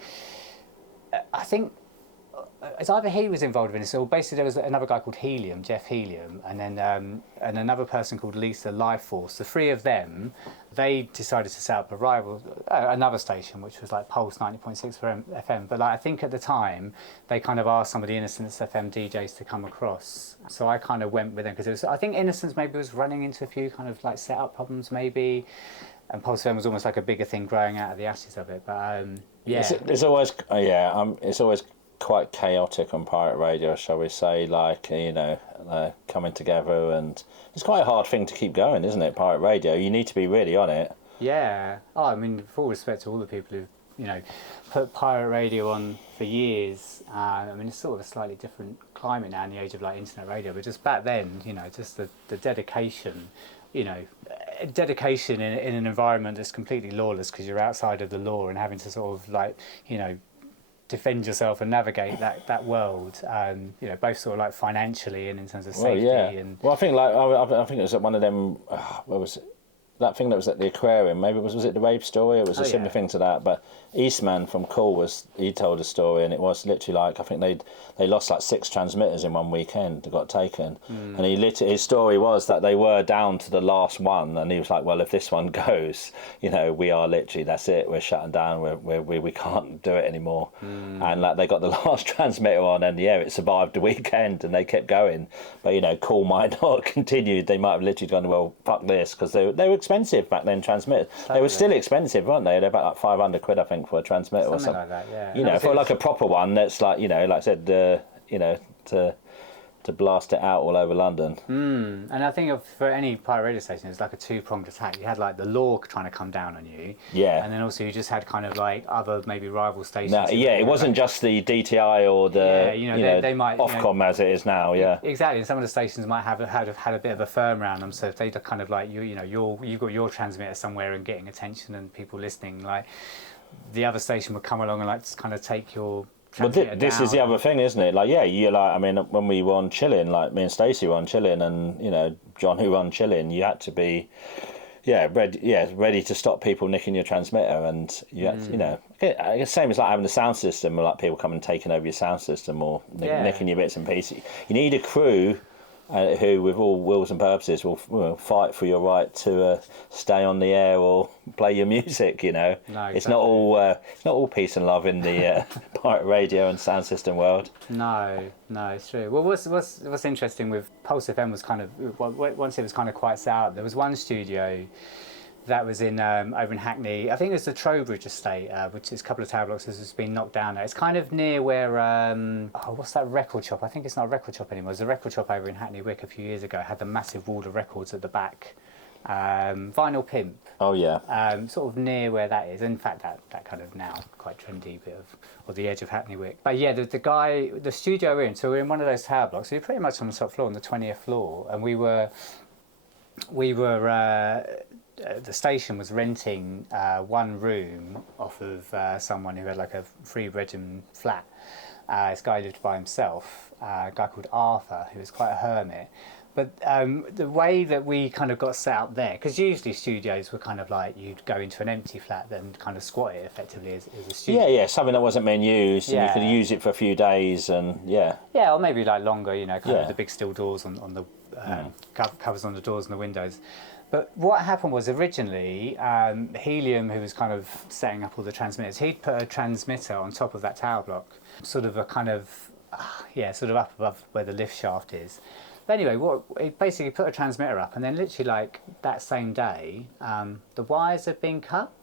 think it's either he was involved in this, or basically there was another guy called Helium, Jeff Helium, and then and another person called Lisa Lifeforce. The three of them, they decided to set up a rival, another station, which was like Pulse 90.6 FM. But like I think at the time, they kind of asked some of the Innocence FM DJs to come across. So I kind of went with them because I think Innocence maybe was running into a few kind of like setup problems maybe. And Pulse FM was almost like a bigger thing growing out of the ashes of it. But yeah. It's always, it's always quite chaotic on pirate radio, shall we say, like, coming together, and it's quite a hard thing to keep going, isn't it, pirate radio? You need to be really on it. Yeah. Oh, I mean, full respect to all the people who've, put pirate radio on for years. I mean, it's sort of a slightly different climate now in the age of like internet radio, but just back then, just the dedication, dedication in an environment that's completely lawless because you're outside of the law and having to sort of like, defend yourself and navigate that world, both sort of like financially and in terms of safety. Well, I think I think it was at one of them. Where was it? That thing that was at the aquarium? Maybe was it the rave story? It was a similar thing to that. But Eastman from Cool he told a story, and it was literally like, I think they lost like 6 transmitters in one weekend that got taken, and his story was that they were down to the last one, and he was like, well, if this one goes, we are literally, that's it, we're shutting down, we can't do it anymore, and like they got the last transmitter on, and it survived the weekend, and they kept going, but Cool might not have continued. They might have literally gone, well, fuck this, because they were expensive back then, transmitters. Totally. They were still expensive, weren't they? They're about like 500 quid, I think, for a transmitter or something. Like that, yeah. For like a proper one that's like, like I said, to blast it out all over London. And I think for any pirate radio station, it's like a two-pronged attack. You had like the law trying to come down on you. Yeah. And then also you just had kind of like other maybe rival stations. No, it wasn't just the DTI or the they might, Ofcom as it is now. Yeah. Exactly. And some of the stations might have had a bit of a firm around them. So if they kind of like you've got your transmitter somewhere and getting attention and people listening, like the other station would come along and like just kind of take your. Well, this is the other thing, isn't it? Like, I mean, when we were on Chilling, like me and Stacey were on Chilling, and John who were on Chilling, you had to be, ready to stop people nicking your transmitter, and you had to, it's same as like having a sound system, or like people coming and taking over your sound system or nicking your bits and pieces. You need a crew who, with all wills and purposes, will fight for your right to stay on the air or play your music. No, exactly. It's not all peace and love in the pirate radio and sound system world. No, it's true. Well, what's interesting with Pulse FM was kind of once it was kind of quite set out. There was one studio that was in over in Hackney. I think it was the Trowbridge estate, which is a couple of tower blocks has been knocked down now. It's kind of near where what's that record shop? I think it's not a record shop anymore. There's a record shop over in Hackney Wick a few years ago. It had the massive wall of records at the back. Vinyl Pimp. Oh yeah. Sort of near where that is. In fact, that kind of now quite trendy bit of, or the edge of Hackney Wick. But yeah, the studio we're in. So we're in one of those tower blocks. So you're pretty much on the top floor, on the 20th floor, and we were. The station was renting one room off of someone who had like a 3-bedroom flat. This guy lived by himself, a guy called Arthur, who was quite a hermit. But the way that we kind of got set up there, because usually studios were kind of like you'd go into an empty flat, then kind of squat it effectively as a studio. Yeah, something that wasn't being used, and you could use it for a few days, and Yeah, or maybe like longer, kind of the big steel doors on the covers on the doors and the windows. But what happened was originally, Helium, who was kind of setting up all the transmitters, he'd put a transmitter on top of that tower block, sort of a kind of, sort of up above where the lift shaft is. But anyway, he basically put a transmitter up, and then literally like that same day, the wires had been cut.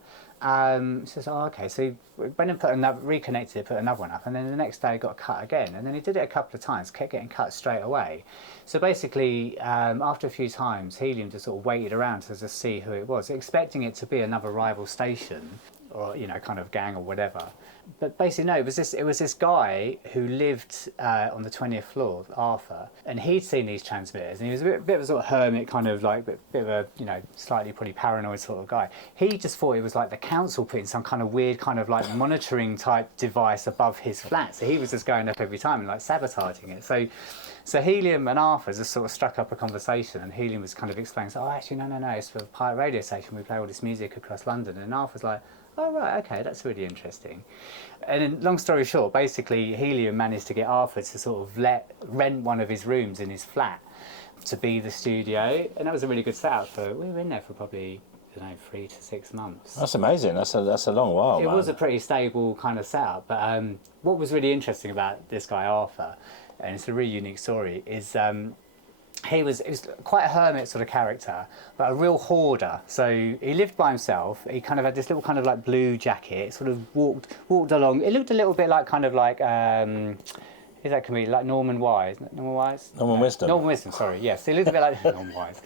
He says, okay. So he went and reconnected it, put another one up, and then the next day it got cut again. And then he did it a couple of times, kept getting cut straight away. So basically, after a few times, Helium just sort of waited around to just see who it was, expecting it to be another rival station or kind of gang or whatever. But basically, no, it was this guy who lived on the 20th floor, Arthur, and he'd seen these transmitters, and he was a bit of a sort of hermit, kind of like bit of a slightly probably paranoid sort of guy. He just thought it was like the council putting some kind of weird kind of like monitoring type device above his flat. So he was just going up every time and like sabotaging it. So Helium and Arthur just sort of struck up a conversation, and Helium was kind of explaining, actually, no, it's for a pirate radio station. We play all this music across London. And Arthur's like, Oh, right, okay, that's really interesting. And then, long story short, basically Helium managed to get Arthur to sort of rent one of his rooms in his flat to be the studio, and that was a really good setup. We were in there for probably, I don't know, 3 to 6 months. That's amazing. That's a long while. It was a pretty stable kind of setup. But what was really interesting about this guy Arthur, and it's a really unique story, is he was quite a hermit sort of character, but a real hoarder. So he lived by himself. He kind of had this little kind of like blue jacket. Sort of walked along. It looked a little bit like kind of like. Is that comedian like Norman Wise? Norman Wise? Norman Wisdom. Norman Wisdom. Sorry. Yes, he looked a bit like Norman Wise.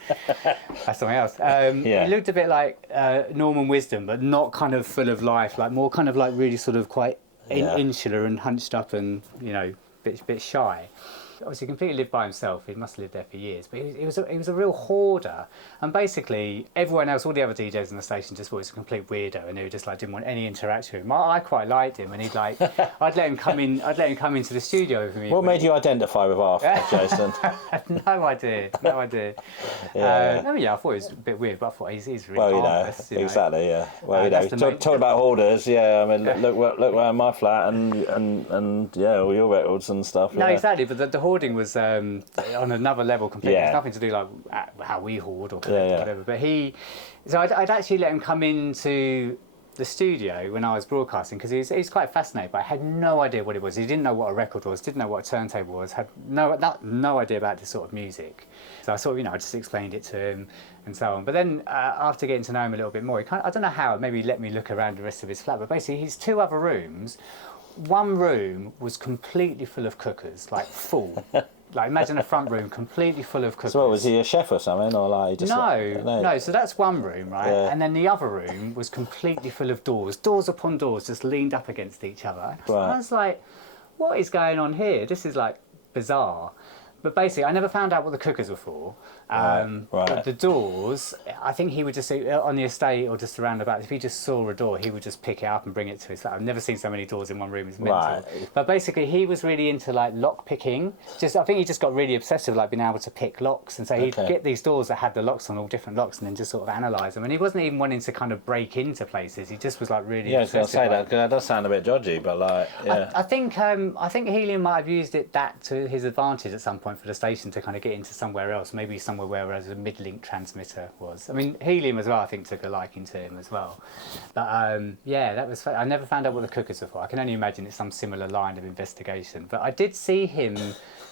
That's something else. He looked a bit like Norman Wisdom, but not kind of full of life. Like more kind of like really sort of quite insular and hunched up and bit shy. Obviously, completely lived by himself. He must have lived there for years. But he was a real hoarder. And basically, everyone else, all the other DJs on the station, just thought he was a complete weirdo, and they just like didn't want any interaction with him. I quite liked him, and he'd like, I'd let him come in. I'd let him come into the studio with me. What made you identify with Arthur, Jason? No idea. Yeah. I thought he was a bit weird, but I thought he's really Well, harmless. exactly, yeah. Well, talking about hoarders, yeah. I mean, look around my flat and yeah, all your records and stuff. No, yeah. exactly. But the hoarding was on another level completely. It's nothing to do like how we hoard or whatever. But I'd actually let him come into the studio when I was broadcasting because he's quite fascinated, but I had no idea what it was. He didn't know what a record was, didn't know what a turntable was, had no idea about this sort of music. So I sort of, I just explained it to him and so on. But then after getting to know him a little bit more, I don't know how, maybe he let me look around the rest of his flat, but basically his 2 other rooms, one room was completely full of cookers, like full. Like imagine a front room completely full of cookers. So what, was he a chef or something, or like just no? So that's one room, right? Yeah. And then the other room was completely full of doors upon doors, just leaned up against each other. Right. I was like, what is going on here? This is like bizarre. But basically, I never found out what the cookers were for. Right. But the doors, I think he would just see on the estate or just around about. If he just saw a door, he would just pick it up and bring it to his flat. I've never seen so many doors in one room. It's mental. Right. But basically, he was really into like lock picking. I think he just got really obsessed with like being able to pick locks, and so he'd get these doors that had the locks on, all different locks, and then just sort of analyse them. And he wasn't even wanting to kind of break into places. He just was like really. Yeah, I was going to say that because that does sound a bit dodgy, but like yeah. I think Helium might have used that to his advantage at some point for the station to kind of get into somewhere else, maybe somewhere where a mid-link transmitter was. I mean, Helium as well, I think, took a liking to him as well. But that was I never found out what the cookers were for. I can only imagine it's some similar line of investigation. But I did see him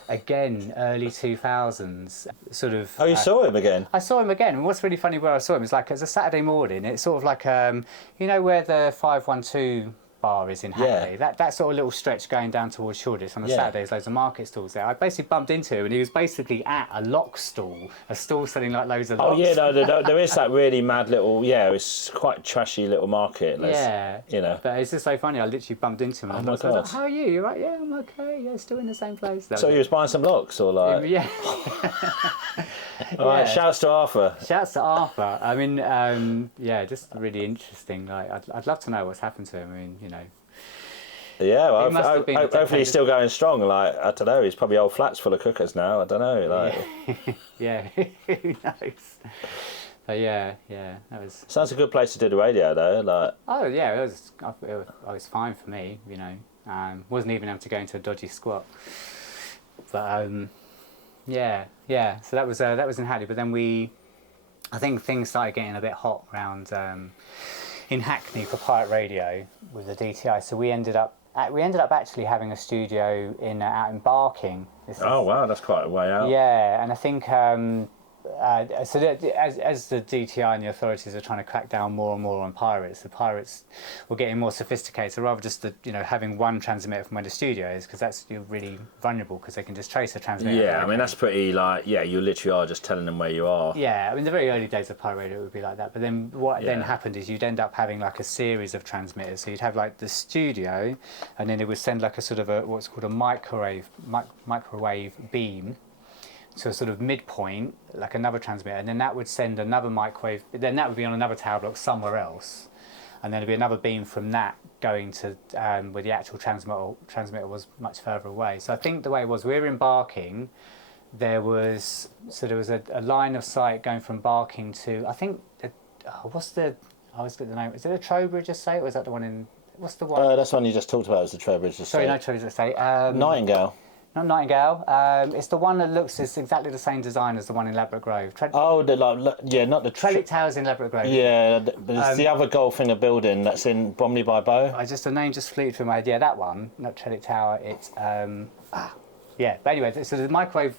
again, early 2000s, sort of. Oh, you saw him again? I saw him again. And what's really funny where I saw him is like, it's a Saturday morning. It's sort of like, where the 512 bar is in Hackney, that sort of little stretch going down towards Shoreditch on a Saturday, there's loads of market stalls there. I basically bumped into him and he was basically at a lock stall, a stall selling like loads of locks. Oh yeah, no, there is that really mad little, it's quite trashy little market. But it's just so funny, I literally bumped into him and I was like, how are you? You're right, yeah, I'm okay, still in the same place. So you was buying some locks or like? Yeah. All right, shouts to Arthur. Shouts to Arthur. I mean, just really interesting. Like, I'd love to know what's happened to him. I mean, Yeah, well, hopefully he's still going strong. Like, I don't know, he's probably old flats full of cookers now. I don't know. Like, yeah, who knows? But yeah, that was. Sounds a good place to do the radio, though. Like. Oh yeah, it was fine for me. Wasn't even able to go into a dodgy squat. But yeah. So that was in Hackney. But then I think things started getting a bit hot around in Hackney for pirate radio with the DTI. So we ended up actually having a studio out in Barking. Oh wow, that's quite a way out. Yeah, and I think as the DTI and the authorities are trying to crack down more and more on pirates, the pirates were getting more sophisticated. So rather just having one transmitter from where the studio is, because that's really vulnerable because they can just trace the transmitter. Yeah, I mean that's pretty you literally are just telling them where you are. Yeah, I mean the very early days of pirate radio it would be like that. But then what then happened is you'd end up having like a series of transmitters. So you'd have like the studio, and then it would send like a sort of what's called a microwave beam to a sort of midpoint, like another transmitter, and then that would send another microwave, then that would be on another tower block somewhere else, and then there'd be another beam from that going to where the actual transmitter was much further away. So I think the way it was, we were in Barking, there was a line of sight going from Barking to, I think, what's the I always get the name. Is it the Trowbridge Estate, or is that the one in? What's the one? That's the one you just talked about. Was the Trowbridge Estate? Sorry, no Trowbridge Estate. Nightingale. Not Nightingale. It's the one that looks it's exactly the same design as the one in Ladbroke Grove. Not the Trellick Towers in Ladbroke Grove. Yeah, but it's the other Goldfinger building that's in Bromley by Bow. The name just flew through my head. Yeah, that one, not Trellick Tower. It's yeah. But anyway, so the microwave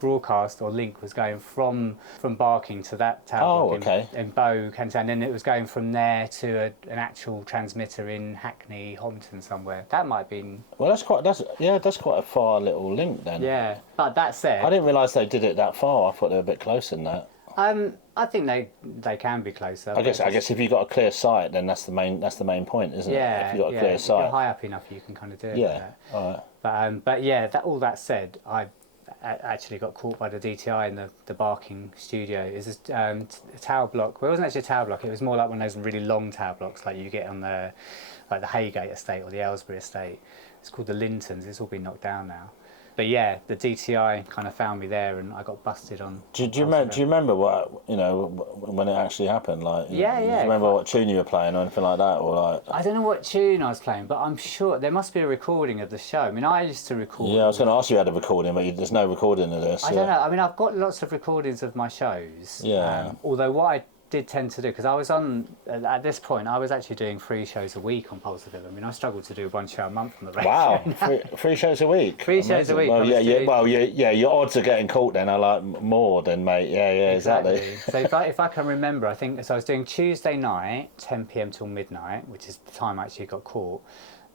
broadcast or link was going from Barking to that tower in Bow, Kent, and then it was going from there to an actual transmitter in Hackney, Hompton somewhere. That might have been. Well, that's quite a far little link then. Yeah, but that said, I didn't realise they did it that far. I thought they were a bit closer than that. I think they can be closer. I guess if you've got a clear sight, then that's the main point, isn't it? If you've got a clear sight. If you're high up enough, you can kind of do it. Yeah. All right. But yeah, all that said, I actually got caught by the DTI in the Barking studio. It was a tower block. Well, it wasn't actually a tower block. It was more like one of those really long tower blocks like you get on the Haygate estate or the Aylesbury estate. It's called the Lintons. It's all been knocked down now. But yeah, the DTI kind of found me there, and I got busted on. Do you remember what when it actually happened? Like, Do you remember what tune you were playing or anything like that, or like? I don't know what tune I was playing, but I'm sure there must be a recording of the show. I mean, I used to record. Yeah, I was going to ask you had a recording, but there's no recording of this. I don't know. I mean, I've got lots of recordings of my shows. Yeah. Although what I did tend to do, because I was at this point I was actually doing 3 shows a week on Pulse FM. I mean, I struggled to do 1 show a month on the radio. Wow, three shows a week. 3 shows a week. Well, your odds of getting caught then are like more than mate. Yeah, exactly. So if I can remember, I think so. I was doing Tuesday night, 10 p.m. till midnight, which is the time I actually got caught.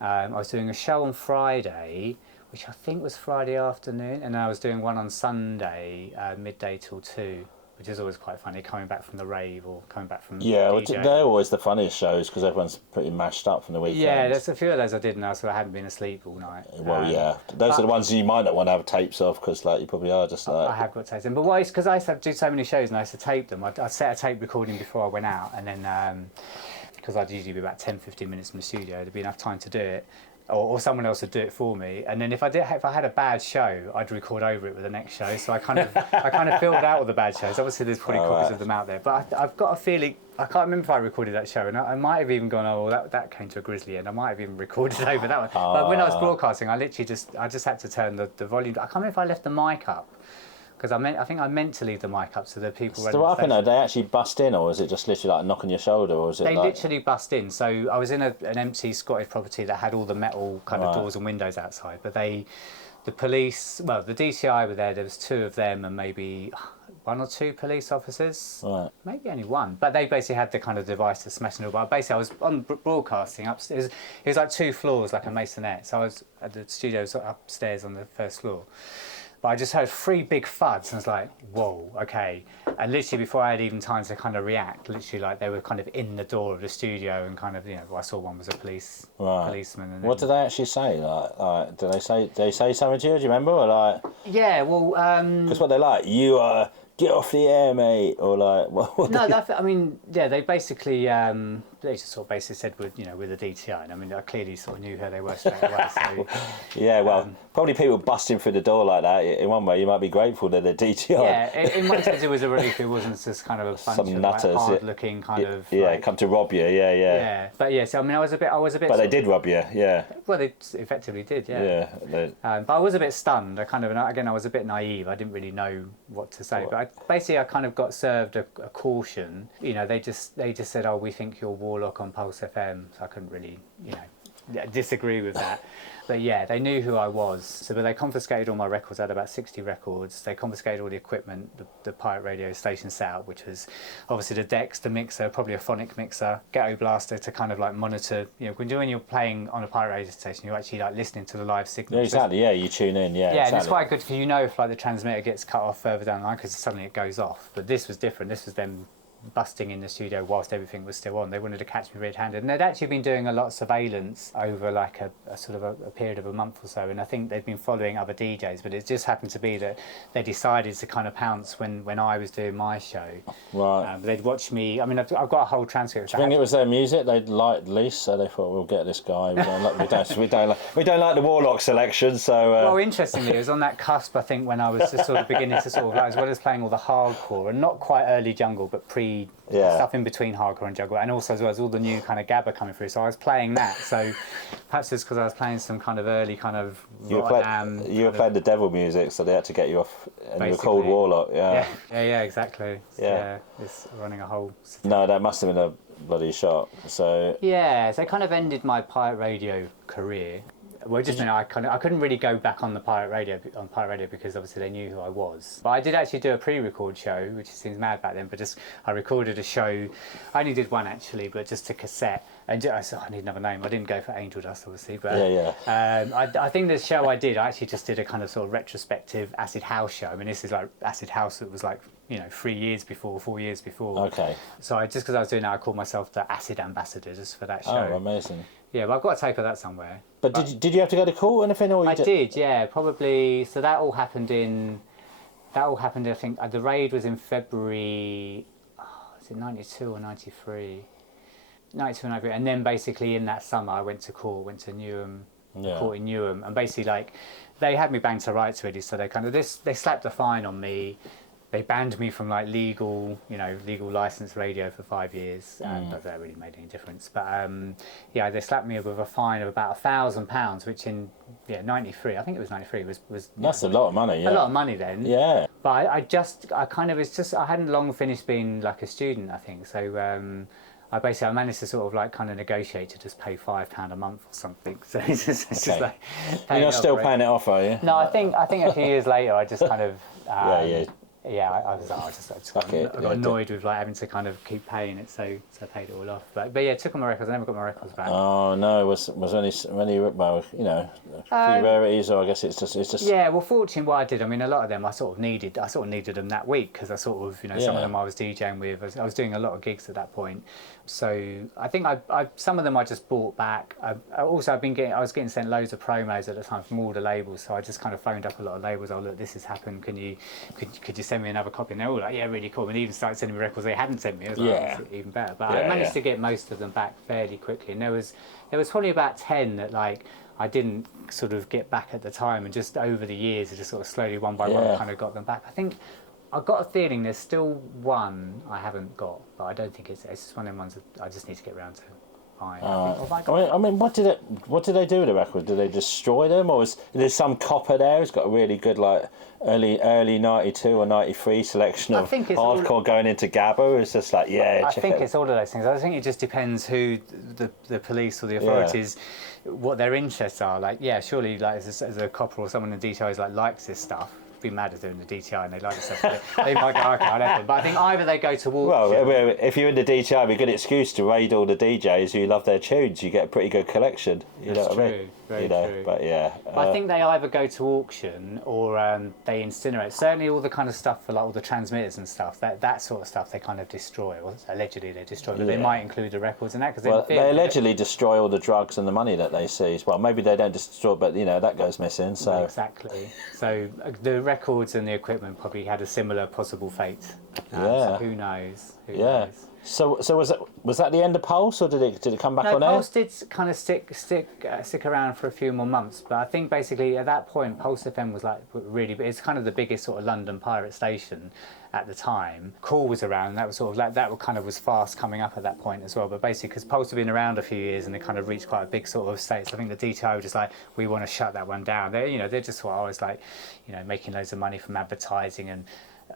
I was doing a show on Friday, which I think was Friday afternoon, and I was doing one on Sunday, midday till 2. Which is always quite funny, coming back from the rave or coming back from DJing. They're always the funniest shows because everyone's pretty mashed up from the weekend. Yeah, there's a few of those I did now, so I hadn't been asleep all night. Well, those are the ones you might not want to have tapes of because, like, you probably are just like. I have got tapes in, but because I used to do so many shows and I used to tape them, I set a tape recording before I went out, and then because I'd usually be about 10-15 minutes in the studio, there'd be enough time to do it. Or someone else would do it for me, and then if I had a bad show, I'd record over it with the next show. So I kind of filled out all the bad shows. Obviously, there's probably copies of them out there, but I've got a feeling I can't remember if I recorded that show, and I might have even gone, that came to a grisly end. I might have even recorded over that one. But when I was broadcasting, I literally just had to turn the volume. I can't remember if I left the mic up. Because I think I meant to leave the mic up so the people. So what happened? They actually bust in, or was it just literally like a knock on your shoulder, or was it? They literally bust in. So I was in an empty Scottish property that had all the metal kind of doors and windows outside. But the police, well, the DCI were there. There was 2 of them and maybe 1 or 2 police officers. Right. Maybe only 1. But they basically had the kind of device to smash it all. But basically, I was on broadcasting upstairs. It was like 2 floors, like a masonette. So I was at the studio upstairs on the 1st floor. But I just heard 3 big thuds and I was like, whoa, okay. And literally before I had even time to kind of react, literally like they were kind of in the door of the studio and kind of, I saw one was a policeman. And what did they actually say? Like, did they say something to you? Do you remember? Or like? Yeah, well. Because what they're like, you get off the air, mate, or like. What they basically. They just sort of basically said with the DTI, and I mean I clearly sort of knew who they were straight away. So, yeah, well, probably people busting through the door like that. In one way, you might be grateful that they're DTI. Yeah, in one sense it was a relief. It wasn't just kind of a bunch of nutters, hard-looking kind of. Yeah, come to rob you. Yeah. Yeah, but yeah. So I mean, I was a bit. But they did rob you. Yeah. Well, they effectively did. Yeah. Yeah. But I was a bit stunned. I was a bit naive. I didn't really know what to say. But I kind of got served a caution. They just said, "Oh, we think you're Warlock on Pulse FM," so I couldn't really, disagree with that. But yeah, they knew who I was. But they confiscated all my records. I had about 60 records. They confiscated all the equipment, the pirate radio station setup, which was obviously the decks, the mixer, probably a phonic mixer, ghetto blaster to kind of like monitor. When you're playing on a pirate radio station, you're actually like listening to the live signal. Yeah, exactly. Yeah, you tune in. Yeah. Yeah, exactly. And it's quite good because if like the transmitter gets cut off further down the line because suddenly it goes off. But this was different. This was them busting in the studio whilst everything was still on. They wanted to catch me red-handed, and they'd actually been doing a lot of surveillance over like a sort of a period of a month or so, and I think they'd been following other DJs, but it just happened to be that they decided to kind of pounce when I was doing my show. Right. They'd watch me. I mean, I've got a whole transcript. Do you think it was their music they'd liked least, so they thought we'll get this guy. We don't like the Warlock selection, so. Well, interestingly, it was on that cusp. I think when I was just sort of beginning to sort of like, as well as playing all the hardcore and not quite early jungle, but pre indie stuff in between hardcore and jungle, and also as well as all the new kind of gabba coming through. So I was playing that. So perhaps it's because I was playing some kind of early kind of you were playing the devil music, so they had to get you off, and you were called Warlock. Yeah, exactly. Yeah, it's running a whole. No, that must have been a bloody shock. So so it kind of ended my pirate radio career. Well, just I couldn't really go back on pirate radio because obviously they knew who I was. But I did actually do a pre-record show, which seems mad back then. But I recorded a show. I only did one actually, but just to cassette. And I need another name. I didn't go for Angel Dust, obviously. But I think the show I actually just did a kind of sort of retrospective acid house show. I mean, this is like acid house that was like 4 years before. Okay. So just because I was doing that, I called myself the Acid Ambassador just for that show. Oh, amazing. Yeah, well, I've got a tape of that somewhere. But did you have to go to court or anything? Or I did, yeah, probably. So that all happened I think, the raid was in February, was it 92 or 93? 92 or 93. And then basically in that summer I went to court, went to Newham, court in Newham. And basically like, they had me banged to rights really, so they slapped a fine on me. They banned me from like legal licensed radio for 5 years, and not that it really made any difference. But they slapped me with a fine of about £1,000, which in 93, I think it was 93, was that's a lot of money. Yeah, a lot of money then. Yeah. But I hadn't long finished being like a student, I think. So I managed to sort of like kind of negotiate to just pay £5 a month or something. So it's just like you're not still paying it off, are you? No, I think a few years later I just kind of I got annoyed with like having to kind of keep paying it, so I paid it all off. But yeah, took on my records. I never got my records back. Oh no, was only a few rarities, or I guess it's just. Yeah, well, fortunately, what I did, I mean, a lot of them I sort of needed them that week because I sort of some of them I was DJing with. I was doing a lot of gigs at that point, so I think I some of them I just bought back. I was getting sent loads of promos at the time from all the labels, so I just kind of phoned up a lot of labels. Oh look, this has happened. Could you send me another copy? And they're all like, yeah, really cool. And even started sending me records they hadn't sent me. I was like, oh, even better. But I managed to get most of them back fairly quickly. And there was probably about 10 that like I didn't sort of get back at the time, and just over the years I just sort of slowly one by one kind of got them back. I think I've got a feeling there's still one I haven't got, but I don't think it's just one of them ones that I just need to get around to. I mean, what did they do with the record? Did they destroy them, or there's some copper there who's got a really good like early 92 or 93 selection of hardcore going into gabba? It's just like I think it's all of those things. I think it just depends who the police or the authorities, what their interests are. Like surely like as a copper or someone in detail is like likes this stuff. Be mad at doing the DTI and they like stuff. They might go, okay, I'll have it. But I think either they go to auction. Well, if you're in the DTI, it'd be a good excuse to raid all the DJs who love their tunes. You get a pretty good collection. You know what I mean? Very true. But I think they either go to auction or they incinerate. Certainly all the kind of stuff for like all the transmitters and stuff, that sort of stuff they kind of destroy. Or allegedly they destroy, but they might include the records and that. They allegedly destroy all the drugs and the money that they seize. Well, maybe they don't destroy, but that goes missing. So exactly. So the records and the equipment probably had a similar possible fate. So who knows? Who knows? So was that the end of Pulse, or did it come back on air? Pulse did kind of stick around for a few more months, but I think basically at that point Pulse FM was like really, it's kind of the biggest sort of London pirate station at the time. Cool was around, and that was sort of like that kind of was fast coming up at that point as well. But basically, because Pulse had been around a few years and they kind of reached quite a big sort of state, so I think the DTI were just like, we want to shut that one down. They just thought I was like, making loads of money from advertising and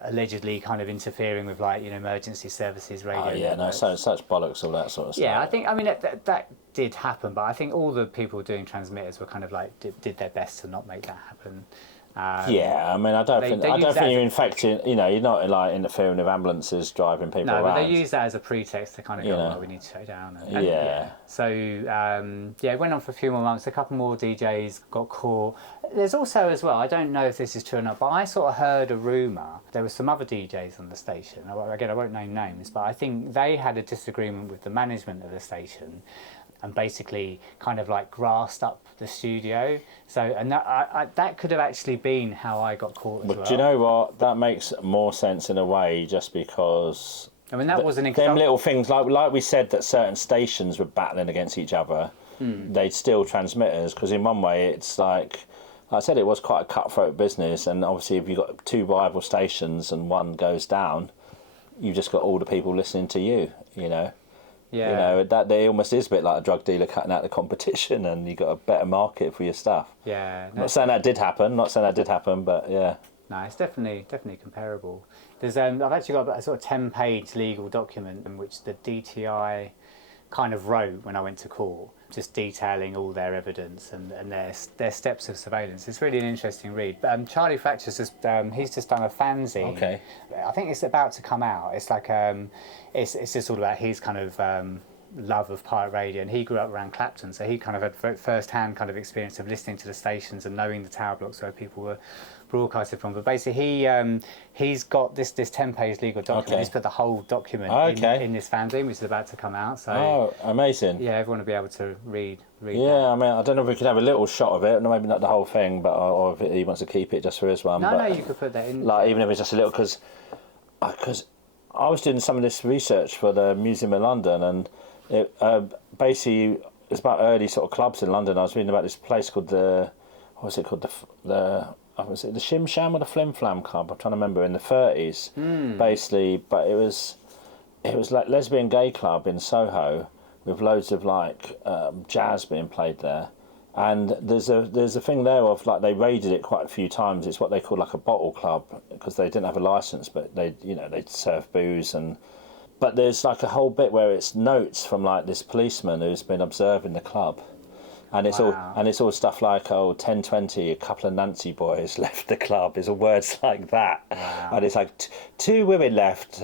allegedly kind of interfering with like emergency services radio. Such bollocks, all that sort of stuff. I mean that did happen, but I think all the people doing transmitters were kind of like did their best to not make that happen. I mean, I don't think you're infecting. You're not like interfering with ambulances driving people around. No, but they use that as a pretext to kind of go, we need to shut it down. So it went on for a few more months. A couple more DJs got caught. There's also as well, I don't know if this is true or not, but I sort of heard a rumour. There were some other DJs on the station. Again, I won't name names, but I think they had a disagreement with the management of the station, and basically kind of like grassed up the studio. So, and that could have actually been how I got caught as well. But do you know what? That makes more sense in a way, just because... I mean, that was an example. Them little things, like we said, that certain stations were battling against each other, they'd steal transmitters, because in one way it's like I said, it was quite a cutthroat business, and obviously if you've got two rival stations and one goes down, you've just got all the people listening to you, you know. Yeah. You know, that they almost is a bit like a drug dealer cutting out the competition, and you got a better market for your stuff. Yeah. No, not saying that did happen, but yeah. No, it's definitely comparable. There's I've actually got a sort of 10-page legal document in which the DTI kind of wrote when I went to court, just detailing all their evidence and their steps of surveillance. It's really an interesting read. Charlie Thatcher's just he's just done a fanzine. Okay. I think it's about to come out. It's like it's just all about his kind of love of pirate radio, and he grew up around Clapton, so he kind of had first-hand kind of experience of listening to the stations and knowing the tower blocks where people were broadcasted from. But basically he's got this 10-page legal document. Okay. He's put the whole document in this fanzine, which is about to come out. So amazing. Yeah, everyone will be able to read yeah that. I mean, I don't know if we could have a little shot of it, maybe not the whole thing, but or if he wants to keep it just for his one. No, you could put that in, like, even if it's just a little, because I was doing some of this research for the Museum of London, and it basically it's about early sort of clubs in London. I was reading about this place called the was it the Shim Sham or the Flim Flam Club? I'm trying to remember. In the 30s, basically, but it was like lesbian gay club in Soho with loads of like jazz being played there. And there's a thing there of like they raided it quite a few times. It's what they call like a bottle club, because they didn't have a license, but they'd serve booze. But there's like a whole bit where it's notes from like this policeman who's been observing the club. And it's all stuff like 10:20, a couple of Nancy boys left the club. It's all words like that. Wow. And it's like two women left,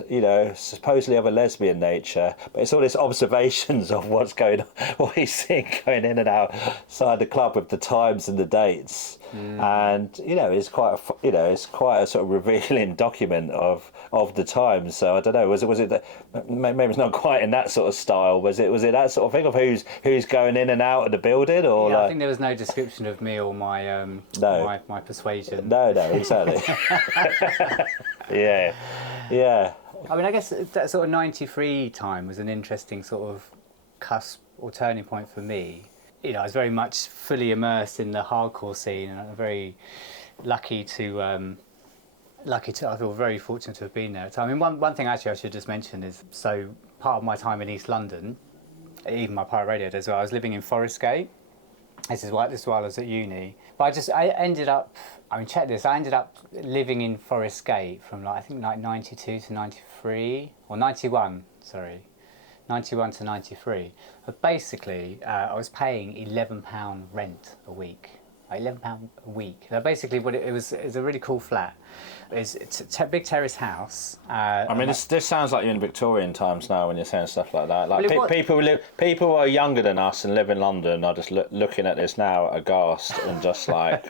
supposedly of a lesbian nature. But it's all this observations of what's going on, what he's seeing going in and outside the club with the times and the dates. And it's quite a sort of revealing document of the times. So I don't know, was it that, maybe it's not quite in that sort of style. Was it that sort of thing of who's going in and out of the building? Or I think there was no description of me or my my persuasion. No, exactly. yeah. I mean, I guess that sort of 93 time was an interesting sort of cusp or turning point for me. I was very much fully immersed in the hardcore scene, and I'm very lucky to. I feel very fortunate to have been there. So, I mean, one thing actually I should just mention is, so part of my time in East London, even my pirate radio days, I was living in Forest Gate. This is while I was at uni. But I ended up living in Forest Gate from I think 92 to 93, or 91, sorry. 91 to 93. But basically, I was paying £11 rent a week. £11 a week. So basically, it was a really cool flat. It's a big terrace house. I mean, this sounds like you're in Victorian times now when you're saying stuff like that. Like people who are younger than us and live in London are just looking at this now aghast and just like,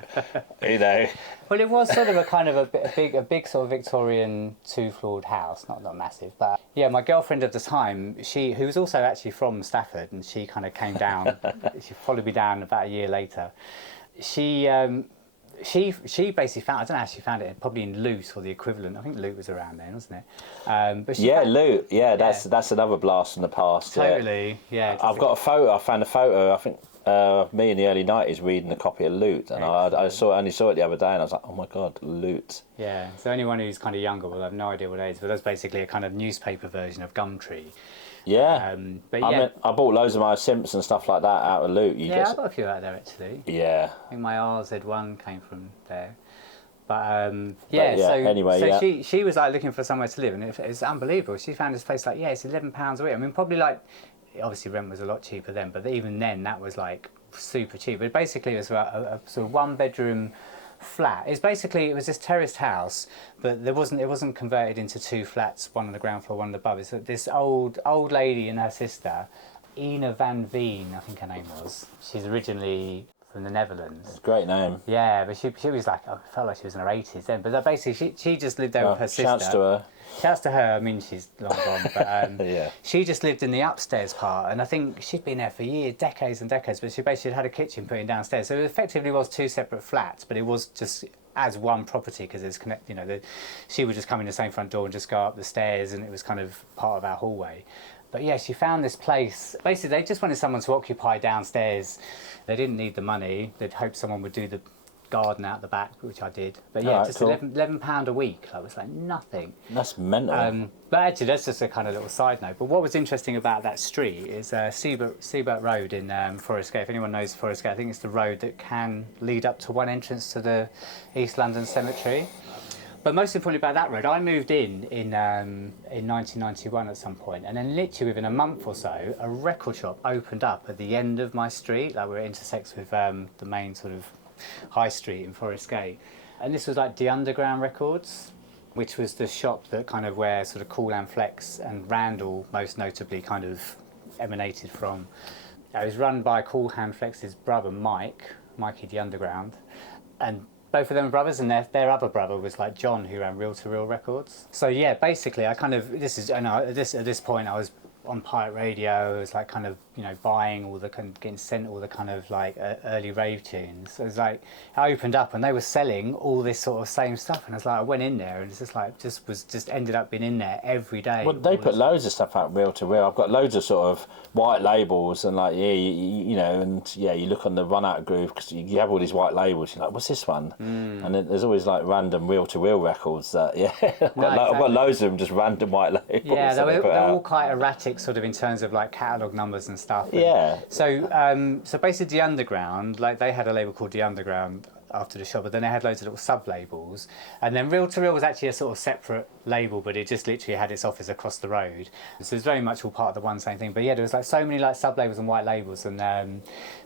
Well, it was sort of a big sort of Victorian two-floored house, not massive, but yeah. My girlfriend at the time, who was also actually from Stafford, and she kind of came down. She followed me down about a year later. She basically found, I don't know how she found it, probably in Loot or the equivalent. I think Loot was around then, wasn't it? But Loot. Yeah, that's another blast from the past. Totally. Yeah. I've got a photo. I found a photo. I think of me in the early 90s reading a copy of Loot, and I only saw it the other day, and I was like, oh my god, Loot. Yeah. So anyone who's kind of younger will have no idea what it is, but that's basically a kind of newspaper version of Gumtree. Yeah. But yeah. I mean, I bought loads of my Simps and stuff like that out of Loot. I got a few out there actually. Yeah. I think my RZ1 came from there. But she was like looking for somewhere to live, and it's unbelievable. She found this place it's £11 a week. I mean, probably obviously rent was a lot cheaper then, but even then that was like super cheap. But basically it was a sort of 1-bedroom flat. It was this terraced house, but it wasn't converted into 2 flats, one on the ground floor, one on the above. It's this old lady and her sister, Ina van Veen, I think her name was. She's originally from the Netherlands. It's a great name. Yeah, but she was like, I felt like she was in her 80s then. But basically she just lived there with her sister. Shouts to her. Shouts to her. I mean, she's long gone, but yeah. She just lived in the upstairs part, and I think she'd been there for years, decades and decades. But she basically had a kitchen put in downstairs, so it effectively was 2 separate flats, but it was just as one property because it's connected. She would just come in the same front door and just go up the stairs, and it was kind of part of our hallway. But yeah, she found this place. Basically, they just wanted someone to occupy downstairs. They didn't need the money. They'd hoped someone would do garden out the back, which I did. But yeah, just cool. £11 a week. That was like nothing. That's mental. But actually, that's just a kind of little side note. But what was interesting about that street is Seabert Road in Forest Gate. If anyone knows Forest Gate, I think it's the road that can lead up to one entrance to the East London Cemetery. But most importantly about that road, I moved in 1991 at some point, and then literally within a month or so, a record shop opened up at the end of my street, like where it intersects with the main sort of high street in Forest Gate. And this was like The Underground Records, which was the shop that kind of where sort of Cool and Flex and Randall most notably kind of emanated from. It was run by Cool Hand Flex's brother Mikey The Underground, and both of them were brothers, and their other brother was like John, who ran Reel to Reel Records. So yeah, basically, I kind of at this point I was on pirate radio. I was like kind of buying all the getting sent all the kind of like early rave tunes. So it was like I opened up and they were selling all this sort of same stuff, and I was like I went in there and it's just like ended up being in there every day. Well, they put loads of stuff out Reel to Reel. I've got loads of sort of white labels and like you look on the Run Out Groove because you have all these white labels. You're like, what's this one? And then there's always like random Reel to Reel records that I've got loads of them, just random white labels. Yeah, they're all quite erratic, sort of in terms of like catalogue numbers and stuff. And so basically The Underground, like they had a label called The Underground after the shop, but then they had loads of little sub-labels, and then Reel to Reel was actually a sort of separate label, but it just literally had its office across the road, so it's very much all part of the one same thing. But yeah, there was like so many like sub-labels and white labels, and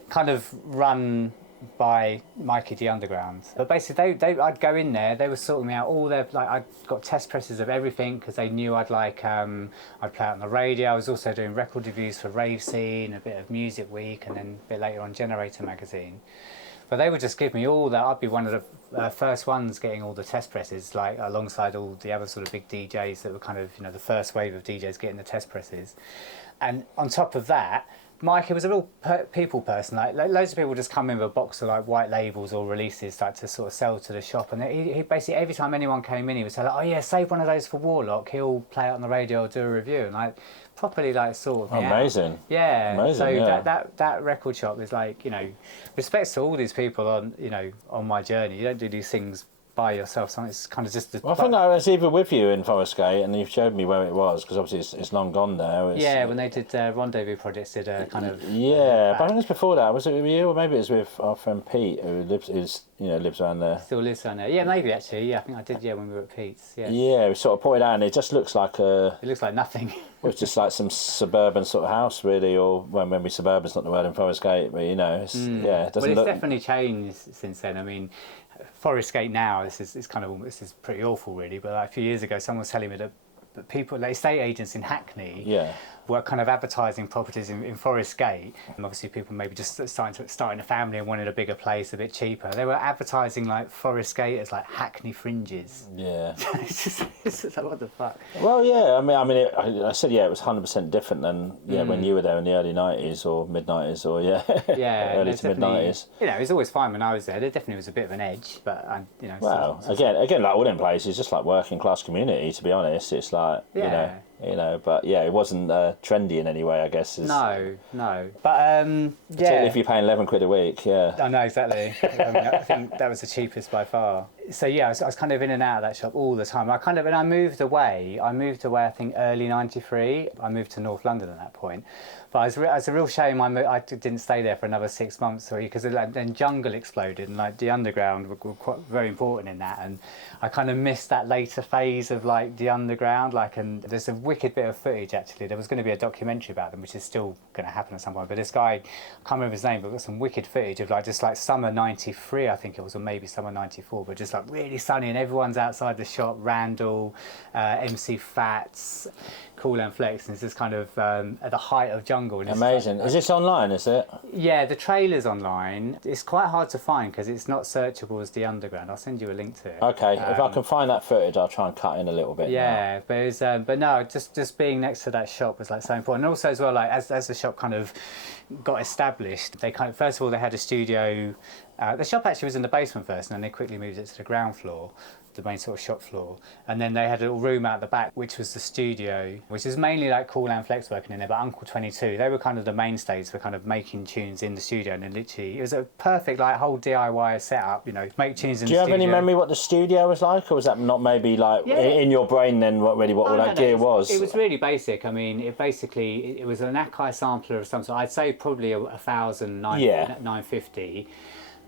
kind of run by Mikey the Underground. But basically I'd go in there, they were sorting me out all their, like I got test presses of everything because they knew I'd like I'd play out on the radio. I was also doing record reviews for Rave Scene, a bit of Music Week, and then a bit later on Generator magazine. But they would just give me all that. I'd be one of the first ones getting all the test presses, like alongside all the other sort of big DJs that were kind of the first wave of DJs getting the test presses. And on top of that, Mikey was a real people person. Like loads of people just come in with a box of like white labels or releases like to sort of sell to the shop, and he basically every time anyone came in, he would say like, "Oh yeah, save one of those for Warlock. He'll play it on the radio or do a review." And like properly like sort of amazing. Yeah. Amazing, so yeah. that record shop is like respects to all these people on on my journey. You don't do these things by yourself. So it's kind of just. I think I was even with you in Forest Gate, and you showed me where it was because obviously it's long gone now. When they did Rendezvous Projects, did a kind of. Yeah, but I think it was before that. Was it with you, or maybe it was with our friend Pete, who lives around there. Still lives around there. Yeah, maybe actually. Yeah, I think I did. Yeah, when we were at Pete's. Yeah. Yeah, we sort of put it out, and it just looks like a. It looks like nothing. It was just like some suburban sort of house, really, or maybe suburban's not the word in Forest Gate, but it doesn't it's definitely changed since then. I mean, Forest Gate now, this is pretty awful, really. But like a few years ago, someone was telling me that people, like estate agents in Hackney, were kind of advertising properties in Forest Gate. And obviously, people maybe just starting a family and wanted a bigger place, a bit cheaper. They were advertising like Forest Gate as like Hackney fringes. Yeah. it's just like, what the fuck? Well, yeah. I said it was 100% different than when you were there in the early 90s or mid 90s or early to mid 90s. It was always fine when I was there. There definitely was a bit of an edge, but Well, again, like all in places, just like working class community. To be honest, it's like but it wasn't trendy in any way, I guess. No. But particularly if you're paying £11 a week, I know exactly. I think that was the cheapest by far. So I was kind of in and out of that shop all the time. I moved away. I think early *93. I moved to North London at that point. But it's a real shame I didn't stay there for another 6 months, because then Jungle exploded, and like The Underground were quite very important in that, and I kind of missed that later phase of like The Underground. And there's a wicked bit of footage actually. There was going to be a documentary about them, which is still going to happen at some point. But this guy, I can't remember his name, but got some wicked footage of just like summer '93, I think it was, or maybe summer '94, but just like really sunny, and everyone's outside the shop. Randall, MC Fats, Cool and Flex, and it's just kind of at the height of Jungle. And amazing. Is this online, is it? Yeah, the trailer's online. It's quite hard to find because it's not searchable as The Underground. I'll send you a link to it. Okay, if I can find that footage, I'll try and cut in a little bit. Yeah, now. But it was, but no, just being next to that shop was like so important. And also as well, like as the shop kind of got established, they first of all they had a studio The shop actually was in the basement first, and then they quickly moved it to the ground floor, the main sort of shop floor. And then they had a little room out the back, which was the studio, which is mainly like Cool and Flex working in there, but Uncle 22, they were kind of the mainstays for kind of making tunes in the studio. And then literally, it was a perfect like whole DIY setup, you know, make tunes in the studio. Do you have any memory what the studio was like, or was that not maybe like in your brain then what all that gear was? It was really basic. I mean, it was an Akai sampler of some sort. I'd say probably a 950.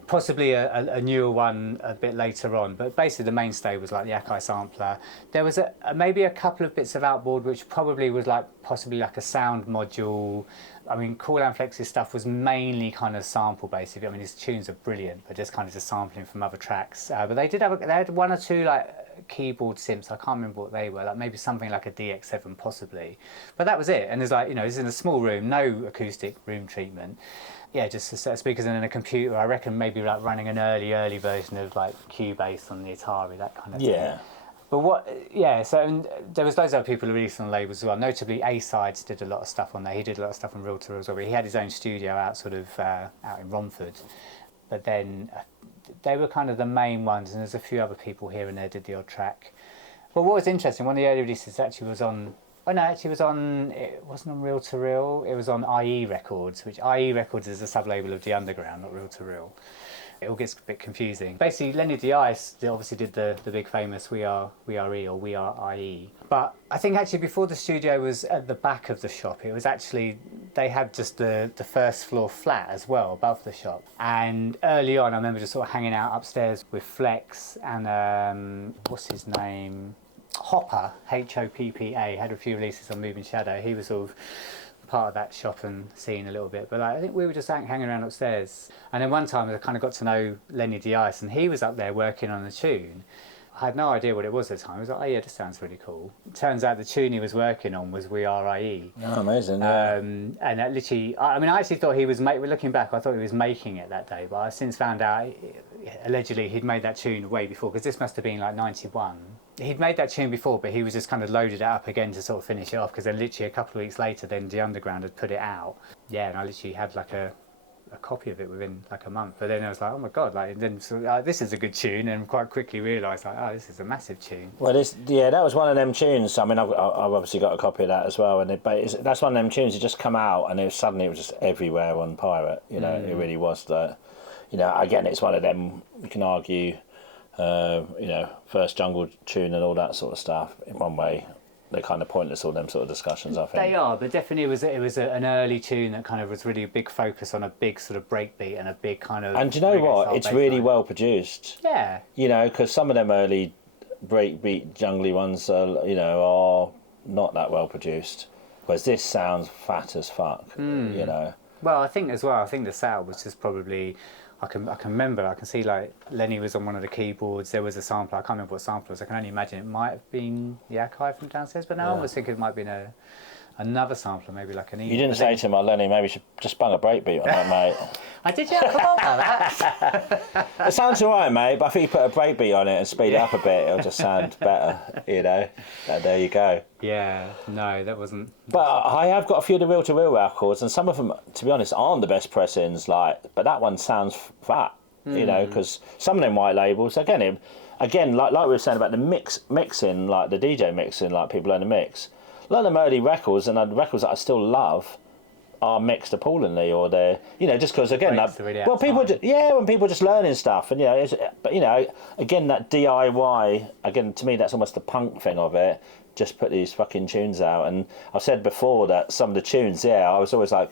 Possibly a newer one a bit later on, but basically the mainstay was like the Akai sampler. There was maybe a couple of bits of outboard, which probably was like possibly like a sound module. I mean, Cool and Flex's stuff was mainly kind of sample based. I mean, his tunes are brilliant, but just kind of just sampling from other tracks. But they had one or two like keyboard synths. I can't remember what they were. Like maybe something like a DX7 possibly. But that was it. And there's like, you know, it's in a small room, no acoustic room treatment. Yeah, just a set of speakers and then a computer. I reckon maybe like running an early version of like Cubase on the Atari, that kind of thing. Yeah. But so there was loads of other people who released on labels as well. Notably, A-Sides did a lot of stuff on there. He did a lot of stuff on Real to Real as well. He had his own studio out out in Romford. But then they were kind of the main ones, and there's a few other people here and there did the odd track. But what was interesting, one of the early releases actually was on. Oh no, actually it wasn't on Real to Real, it was on IE Records, which IE Records is a sub-label of The Underground, not Real to Real. It all gets a bit confusing. Basically, Lenny Dice obviously did the big famous We Are E or We Are IE. But I think actually before the studio was at the back of the shop, it was actually, they had just the first floor flat as well, above the shop. And early on, I remember just sort of hanging out upstairs with Flex and, what's his name? Hopper, Hoppa, had a few releases on Moving Shadow. He was sort of part of that shop and scene a little bit, but like, I think we were just hanging around upstairs. And then one time I kind of got to know Lenny Dice, and he was up there working on a tune. I had no idea what it was at the time. I was like, oh yeah, this sounds really cool. Turns out the tune he was working on was We Are IE. Oh, amazing. Yeah. And that literally, I mean, I actually thought he was, looking back, I thought he was making it that day, but I since found out, allegedly, he'd made that tune way before, because this must have been like 91. He'd made that tune before, but he was just kind of loaded it up again to sort of finish it off, because then literally a couple of weeks later, then The Underground had put it out. Yeah, and I literally had like a copy of it within like a month. But then I was like, oh my god, like, and then this is a good tune, and quite quickly realised like, oh, this is a massive tune. Well, that was one of them tunes. I mean, I've obviously got a copy of that as well, that's one of them tunes that just come out, and it was just everywhere on Pirate. You know, it really was that. You know, again, it's one of them. You can argue. First jungle tune and all that sort of stuff. In one way, they're kind of pointless, all them sort of discussions, I think. They are, but definitely it was an early tune that kind of was really a big focus on a big sort of breakbeat and a big kind of. And do you know what? It's really well produced. Yeah. You know, because some of them early breakbeat jungly ones are not that well produced. Whereas this sounds fat as fuck. You know. Well, I think the sound was just probably. I can remember, I can see like Lenny was on one of the keyboards, there was a sampler, I can't remember what sampler it was, I can only imagine it might have been the Akai from downstairs, but now I almost think it might have been another sampler, maybe like an E. You didn't say to him, Lenny, maybe you should just bung a breakbeat on that, mate. I did, yeah, come on about that. It sounds alright, mate, but I think you put a breakbeat on it and speed it up a bit, it'll just sound better, you know. There you go. Yeah, no, that wasn't. But I have got a few of the Real to Real records, and some of them, to be honest, aren't the best pressings. But that one sounds fat, you know, because some of them white labels, again, like we were saying about the mixing, like the DJ mixing, like people learn to mix. A lot of them early records, and the records that I still love, are mixed appallingly, or they're, you know, just because again, when people are just learning stuff, and but you know, again, that DIY, again, to me, that's almost the punk thing of it. Just put these fucking tunes out, and I've said before that some of the tunes, I was always like,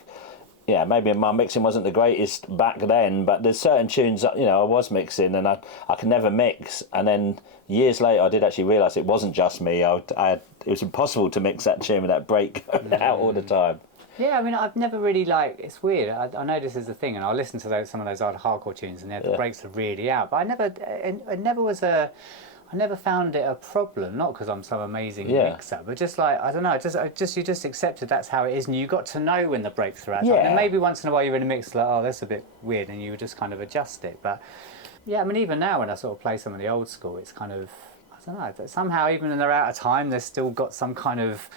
maybe my mixing wasn't the greatest back then, but there's certain tunes that, I was mixing and I could never mix, and then years later I did actually realise it wasn't just me. It was impossible to mix that tune with that break going out all the time. Yeah, I mean, I've never really it's weird. I know this is a thing, and I'll listen to some of those old hardcore tunes, and the breaks are really out. But I never found it a problem, not because I'm some amazing mixer, but just like, I don't know, you just accepted that's how it is, and you got to know when the breaks are out. Yeah. And maybe once in a while you're in a mix, like, oh, that's a bit weird, and you just kind of adjust it. But yeah, I mean, even now when I sort of play some of the old school, it's kind of, I don't know, somehow even when they're out of time, they've still got some kind of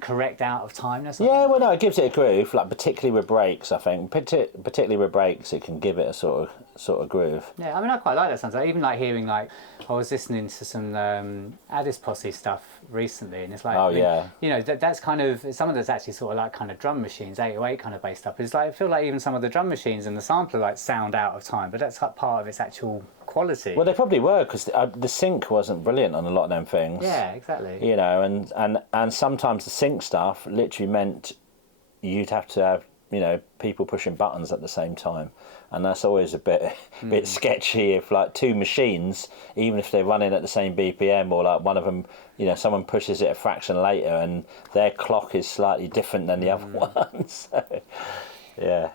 correct out of timeness. Yeah, well, no, it gives it a groove, like particularly with breaks, I think. Particularly with breaks, it can give it a sort of sort of groove. Yeah, I mean, I quite like that sound. Like, even like hearing like, I was listening to some Addis Posse stuff recently, and it's like, you know, that's kind of some of that's actually sort of like kind of drum machines, 808 kind of based stuff. It's like I feel like even some of the drum machines and the sampler like sound out of time, but that's like part of its actual quality. Well, they probably were, because the sync wasn't brilliant on a lot of them things. Yeah, exactly. You know, and sometimes the sync stuff literally meant you'd have to have, you know, people pushing buttons at the same time, and that's always a bit sketchy if like two machines, even if they're running at the same BPM, or like one of them, you know, someone pushes it a fraction later and their clock is slightly different than the other one. So, but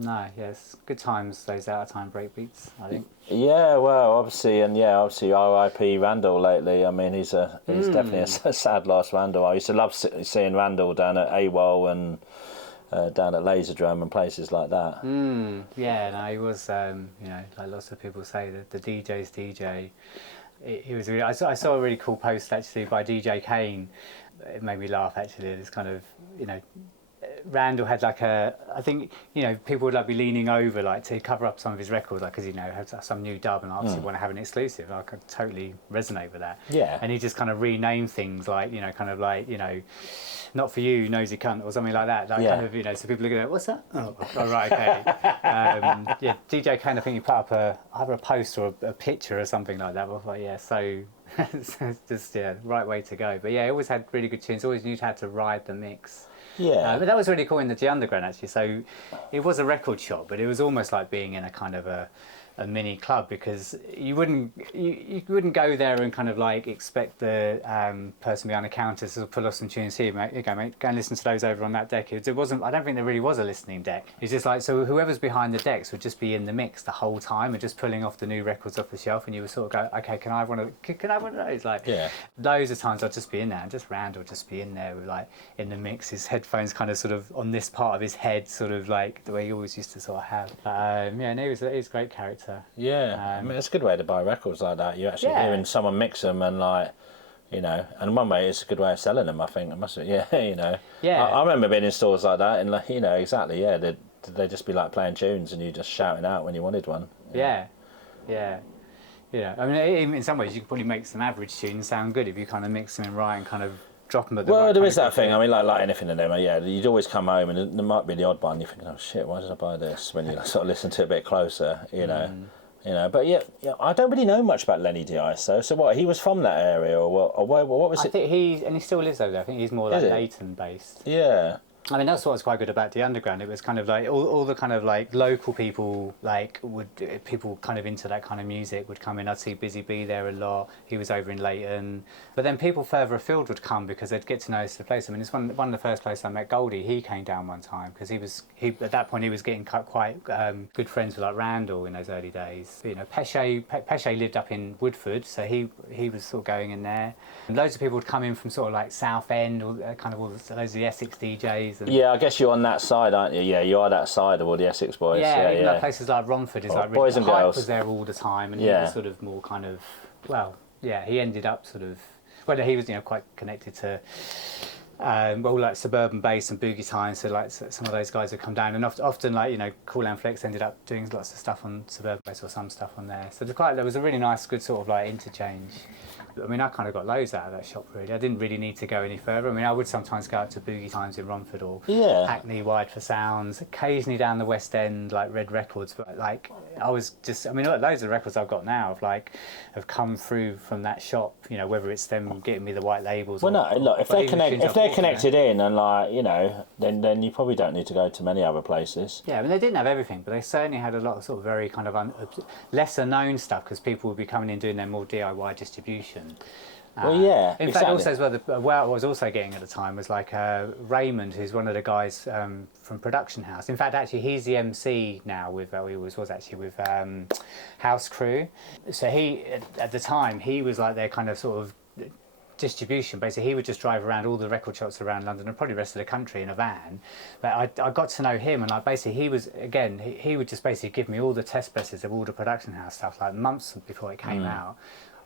no, yes, good times, those out of time breakbeats, I think. Yeah, well, obviously R.I.P. Randall lately. I mean, he's definitely a sad loss, Randall. I used to love seeing Randall down at AWOL and down at Laserdrum and places like that. Yeah, no, he was, you know, like lots of people say, the DJ's DJ. He was really, I saw a really cool post actually by DJ Kane. It made me laugh actually. It's kind of, you know, Randall had like I think, you know, people would like be leaning over like to cover up some of his records, like because, you know, had some new dub and obviously want to have an exclusive. I could totally resonate with that. Yeah. And he just kind of renamed things like, you know, kind of like, you know, not for you, nosy cunt, or something like that. Like kind of, you know, so people look at it, what's that? Oh right, okay. Yeah, DJ Kane, I think he put up either a post or a picture or something like that. But I thought, yeah, so just right way to go. But yeah, he always had really good tunes. Always knew how to ride the mix. Yeah. But that was really cool in the Underground actually. So it was a record shop, but it was almost like being in a kind of a mini club, because you wouldn't go there and kind of like expect the person behind the counter to pull off some tunes. Here, mate, you go, mate, go and listen to those over on that deck. It wasn't. I don't think there really was a listening deck. It's just like, so whoever's behind the decks would just be in the mix the whole time and just pulling off the new records off the shelf, and you would sort of go, okay, can I have one of those? Like, loads of times I'd just be in there, and just Randall would just be in there with like in the mix, his headphones kind of sort of on this part of his head, sort of like the way he always used to sort of have. And he was a great character. Yeah, I mean, it's a good way to buy records like that. You're actually hearing someone mix them, and like, you know, and one way it's a good way of selling them, I think. It must be, you know. Yeah. I remember being in stores like that, and like, you know, exactly, they'd just be like playing tunes, and you just shouting out when you wanted one. Yeah. I mean, in some ways, you could probably make some average tunes sound good if you kind of mix them in right and kind of drop them at the right. Well, there is that thing. I mean, like anything in them, you'd always come home and there might be the odd one. You think, oh shit, why did I buy this? When you sort of listen to it a bit closer, you know. But yeah, I don't really know much about Lenny D-Ice though. So what? He was from that area, or what? Or what was it? I think he still lives over there. I think he's more like Leighton based. Yeah. I mean, that's what's quite good about the Underground. It was kind of like all the kind of like local people, like people kind of into that kind of music would come in. I'd see Busy Bee there a lot. He was over in Leighton. But then people further afield would come because they'd get to know the place. I mean, it's one of the first places I met Goldie. He came down one time because he at that point he was getting quite good friends with like Randall in those early days. You know, Pesce lived up in Woodford, so he was sort of going in there. And loads of people would come in from sort of like Southend, or kind of loads of the Essex DJs. Yeah, I guess you're on that side, aren't you? Yeah, you are that side of all the Essex boys. Yeah, even like places like Romford is like really, boys and girls was there all the time, and he was sort of more kind of he ended up sort of he was quite connected to like suburban bass and boogie time, so like some of those guys would come down, and often like Cool and Flex ended up doing lots of stuff on suburban bass or some stuff on there. So there was a really nice, good sort of like interchange. I mean, I kind of got loads out of that shop, really. I didn't really need to go any further. I mean, I would sometimes go out to Boogie Times in Romford or Hackney, Wide for Sounds, occasionally down the West End, like Red Records. But like, loads of the records I've got now have come through from that shop. You know, whether it's them getting me the white labels. Well, if they're connected in, and like, then you probably don't need to go to many other places. Yeah, I mean, they didn't have everything, but they certainly had a lot of sort of very kind of lesser known stuff, because people would be coming in doing their more DIY distribution. In fact, also as well, what I was also getting at the time was like Raymond, who's one of the guys from Production House. In fact, actually, he's the MC now with, he was actually with House Crew. So he, at the time, he was like their kind of sort of distribution. Basically, he would just drive around all the record shops around London and probably the rest of the country in a van. But I got to know him, and like basically he would just basically give me all the test presses of all the Production House stuff, like months before it came out.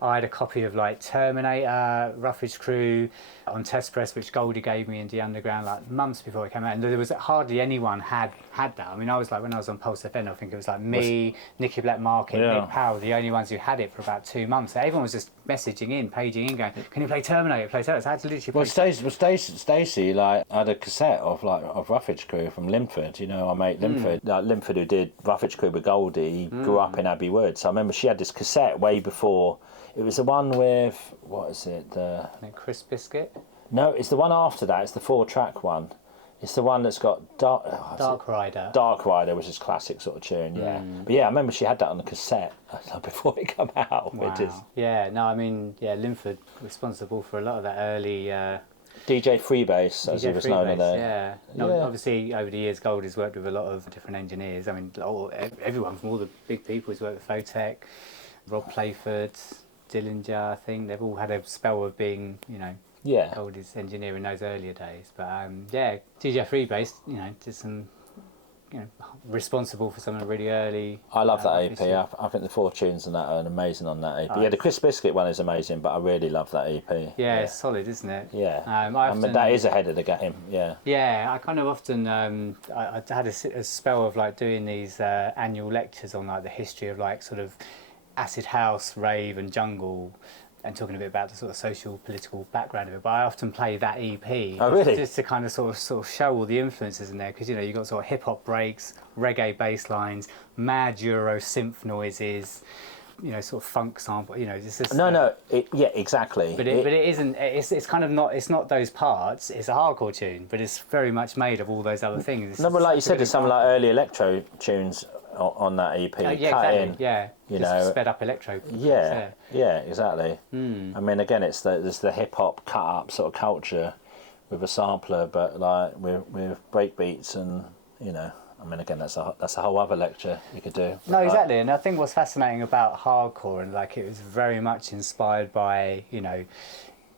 I had a copy of like Terminator, Roughage Crew on test press, which Goldie gave me in the Underground like months before it came out, and there was hardly anyone had that. I mean, I was like, when I was on Pulse FM, I think it was like me, Nicky Black Market, Nick Powell, the only ones who had it for about 2 months. So everyone was just messaging in, paging in, going, "Can you play Terminator? Play Terminator?" So I had to literally. Stacey like had a cassette of Roughage Crew from Linford. You know, our mate Linford, like Linford, who did Roughage Crew with Goldie. He grew up in Abbey Wood, so I remember she had this cassette way before. It was the one with, what is it? Crisp Biscuit? No, it's the one after that. It's the 4-track one. It's the one that's got Dark Rider. Dark Rider, which is classic sort of tune, yeah. But yeah, I remember she had that on the cassette before it came out. Wow. Which is... Yeah, no, I mean, yeah, Linford responsible for a lot of that early... DJ Freebase, as he was known in there. Yeah. No, obviously, over the years, Goldie's worked with a lot of different engineers. I mean, everyone from all the big people. He's worked with Photech, Rob Playford, Dillinger, I think. They've all had a spell of being, you know, Goldie's engineer in those earlier days. But, yeah, DJ Freebase, you know, did some... You know, responsible for some of the really early. I love that EP. I think the 4 tunes and that are amazing on that EP. Yeah, the Crisp Biscuit one is amazing, but I really love that EP. Yeah, it's solid, isn't it? Yeah. I mean, that is ahead of the game. Yeah. Yeah, I kind of often I had a spell of like doing these annual lectures on like the history of like sort of acid house, rave, and jungle. And talking a bit about the sort of social, political background of it, but I often play that EP. Oh, really? Just to kind of sort of show all the influences in there, because you know you've got sort of hip hop breaks, reggae bass lines, mad Euro synth noises, you know, sort of funk sample. You know, it's just yeah, exactly. But it isn't. It's kind of not. It's not those parts. It's a hardcore tune, but it's very much made of all those other things. No, but like you said, there's some like early electro tunes on that EP. Yeah, exactly. Yeah, you know, sped up electro. Yeah, exactly. I mean, again, there's the hip hop cut up sort of culture with a sampler, but like with break beats, and you know, I mean, again, that's a whole other lecture you could do. No, exactly. And I think what's fascinating about hardcore, and like it was very much inspired by, you know,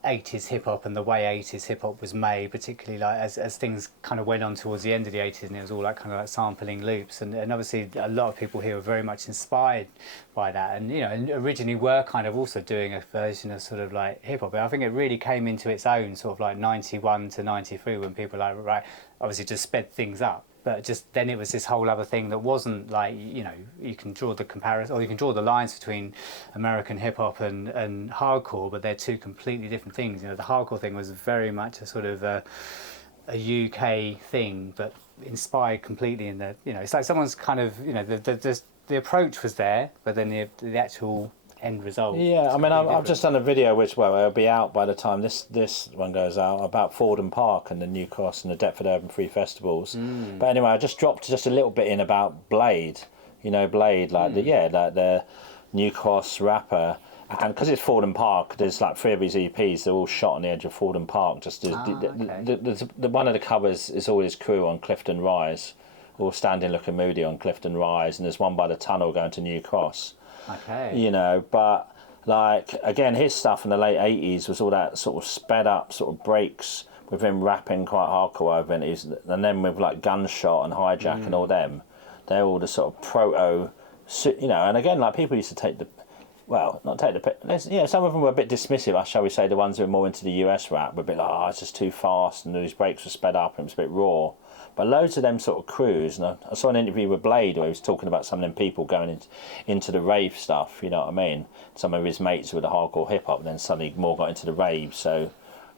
80s hip hop and the way 80s hip hop was made, particularly like as things kind of went on towards the end of the 80s, and it was all like kind of like sampling loops, and obviously a lot of people here were very much inspired by that, and you know, and originally were kind of also doing a version of sort of like hip hop, but I think it really came into its own sort of like 91 to 93 when people like, right, obviously just sped things up. But just then it was this whole other thing that wasn't like, you know, you can draw the comparison, or you can draw the lines between American hip hop and hardcore, but they're two completely different things. You know, the hardcore thing was very much a sort of a UK thing, but inspired completely in the, you know, it's like someone's kind of, you know, the approach was there, but then the actual end result. Yeah, I mean, I've just done a video which, well, it'll be out by the time this one goes out, about Fordham Park and the New Cross and the Deptford Urban Free Festivals. But anyway, I just dropped just a little bit in about Blade. You know, Blade, like the New Cross rapper. And because it's Fordham Park, there's like 3 of these EPs. They're all shot on the edge of Fordham Park. Just the one of the covers is all his crew on Clifton Rise, all standing looking moody on Clifton Rise, and there's one by the tunnel going to New Cross. Okay. You know, but like again, his stuff in the late 80s was all that sort of sped up sort of breaks with him rapping quite hardcore over it, and then with like Gunshot and Hijack and all them, they're all the sort of proto, you know. And again, like people used to take the, well, not take the, you know, some of them were a bit dismissive, shall we say. The ones who were more into the US rap were a bit like, oh, it's just too fast, and these breaks were sped up and it was a bit raw. But loads of them sort of crews, and I saw an interview with Blade where he was talking about some of them people going into the rave stuff, you know what I mean? Some of his mates were the hardcore hip hop, and then suddenly more got into the rave, so,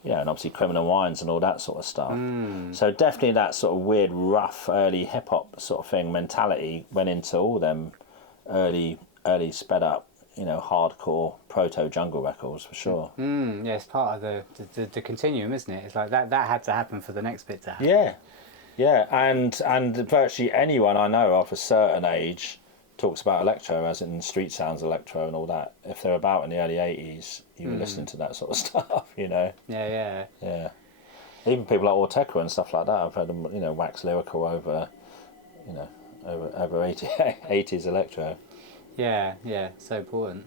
you know, and obviously Criminal Minds and all that sort of stuff. So definitely that sort of weird, rough, early hip hop sort of thing, mentality went into all them early sped up, you know, hardcore proto jungle records for sure. Yeah, it's part of the continuum, isn't it? It's like that had to happen for the next bit to happen. Yeah. Yeah, and virtually anyone I know of a certain age talks about electro, as in street sounds electro and all that. If they're about in the early 80s, you were listening to that sort of stuff, you know. Yeah. Even people like Ortega and stuff like that, I've heard them, you know, wax lyrical over, you know, over 80s electro. Yeah, so important.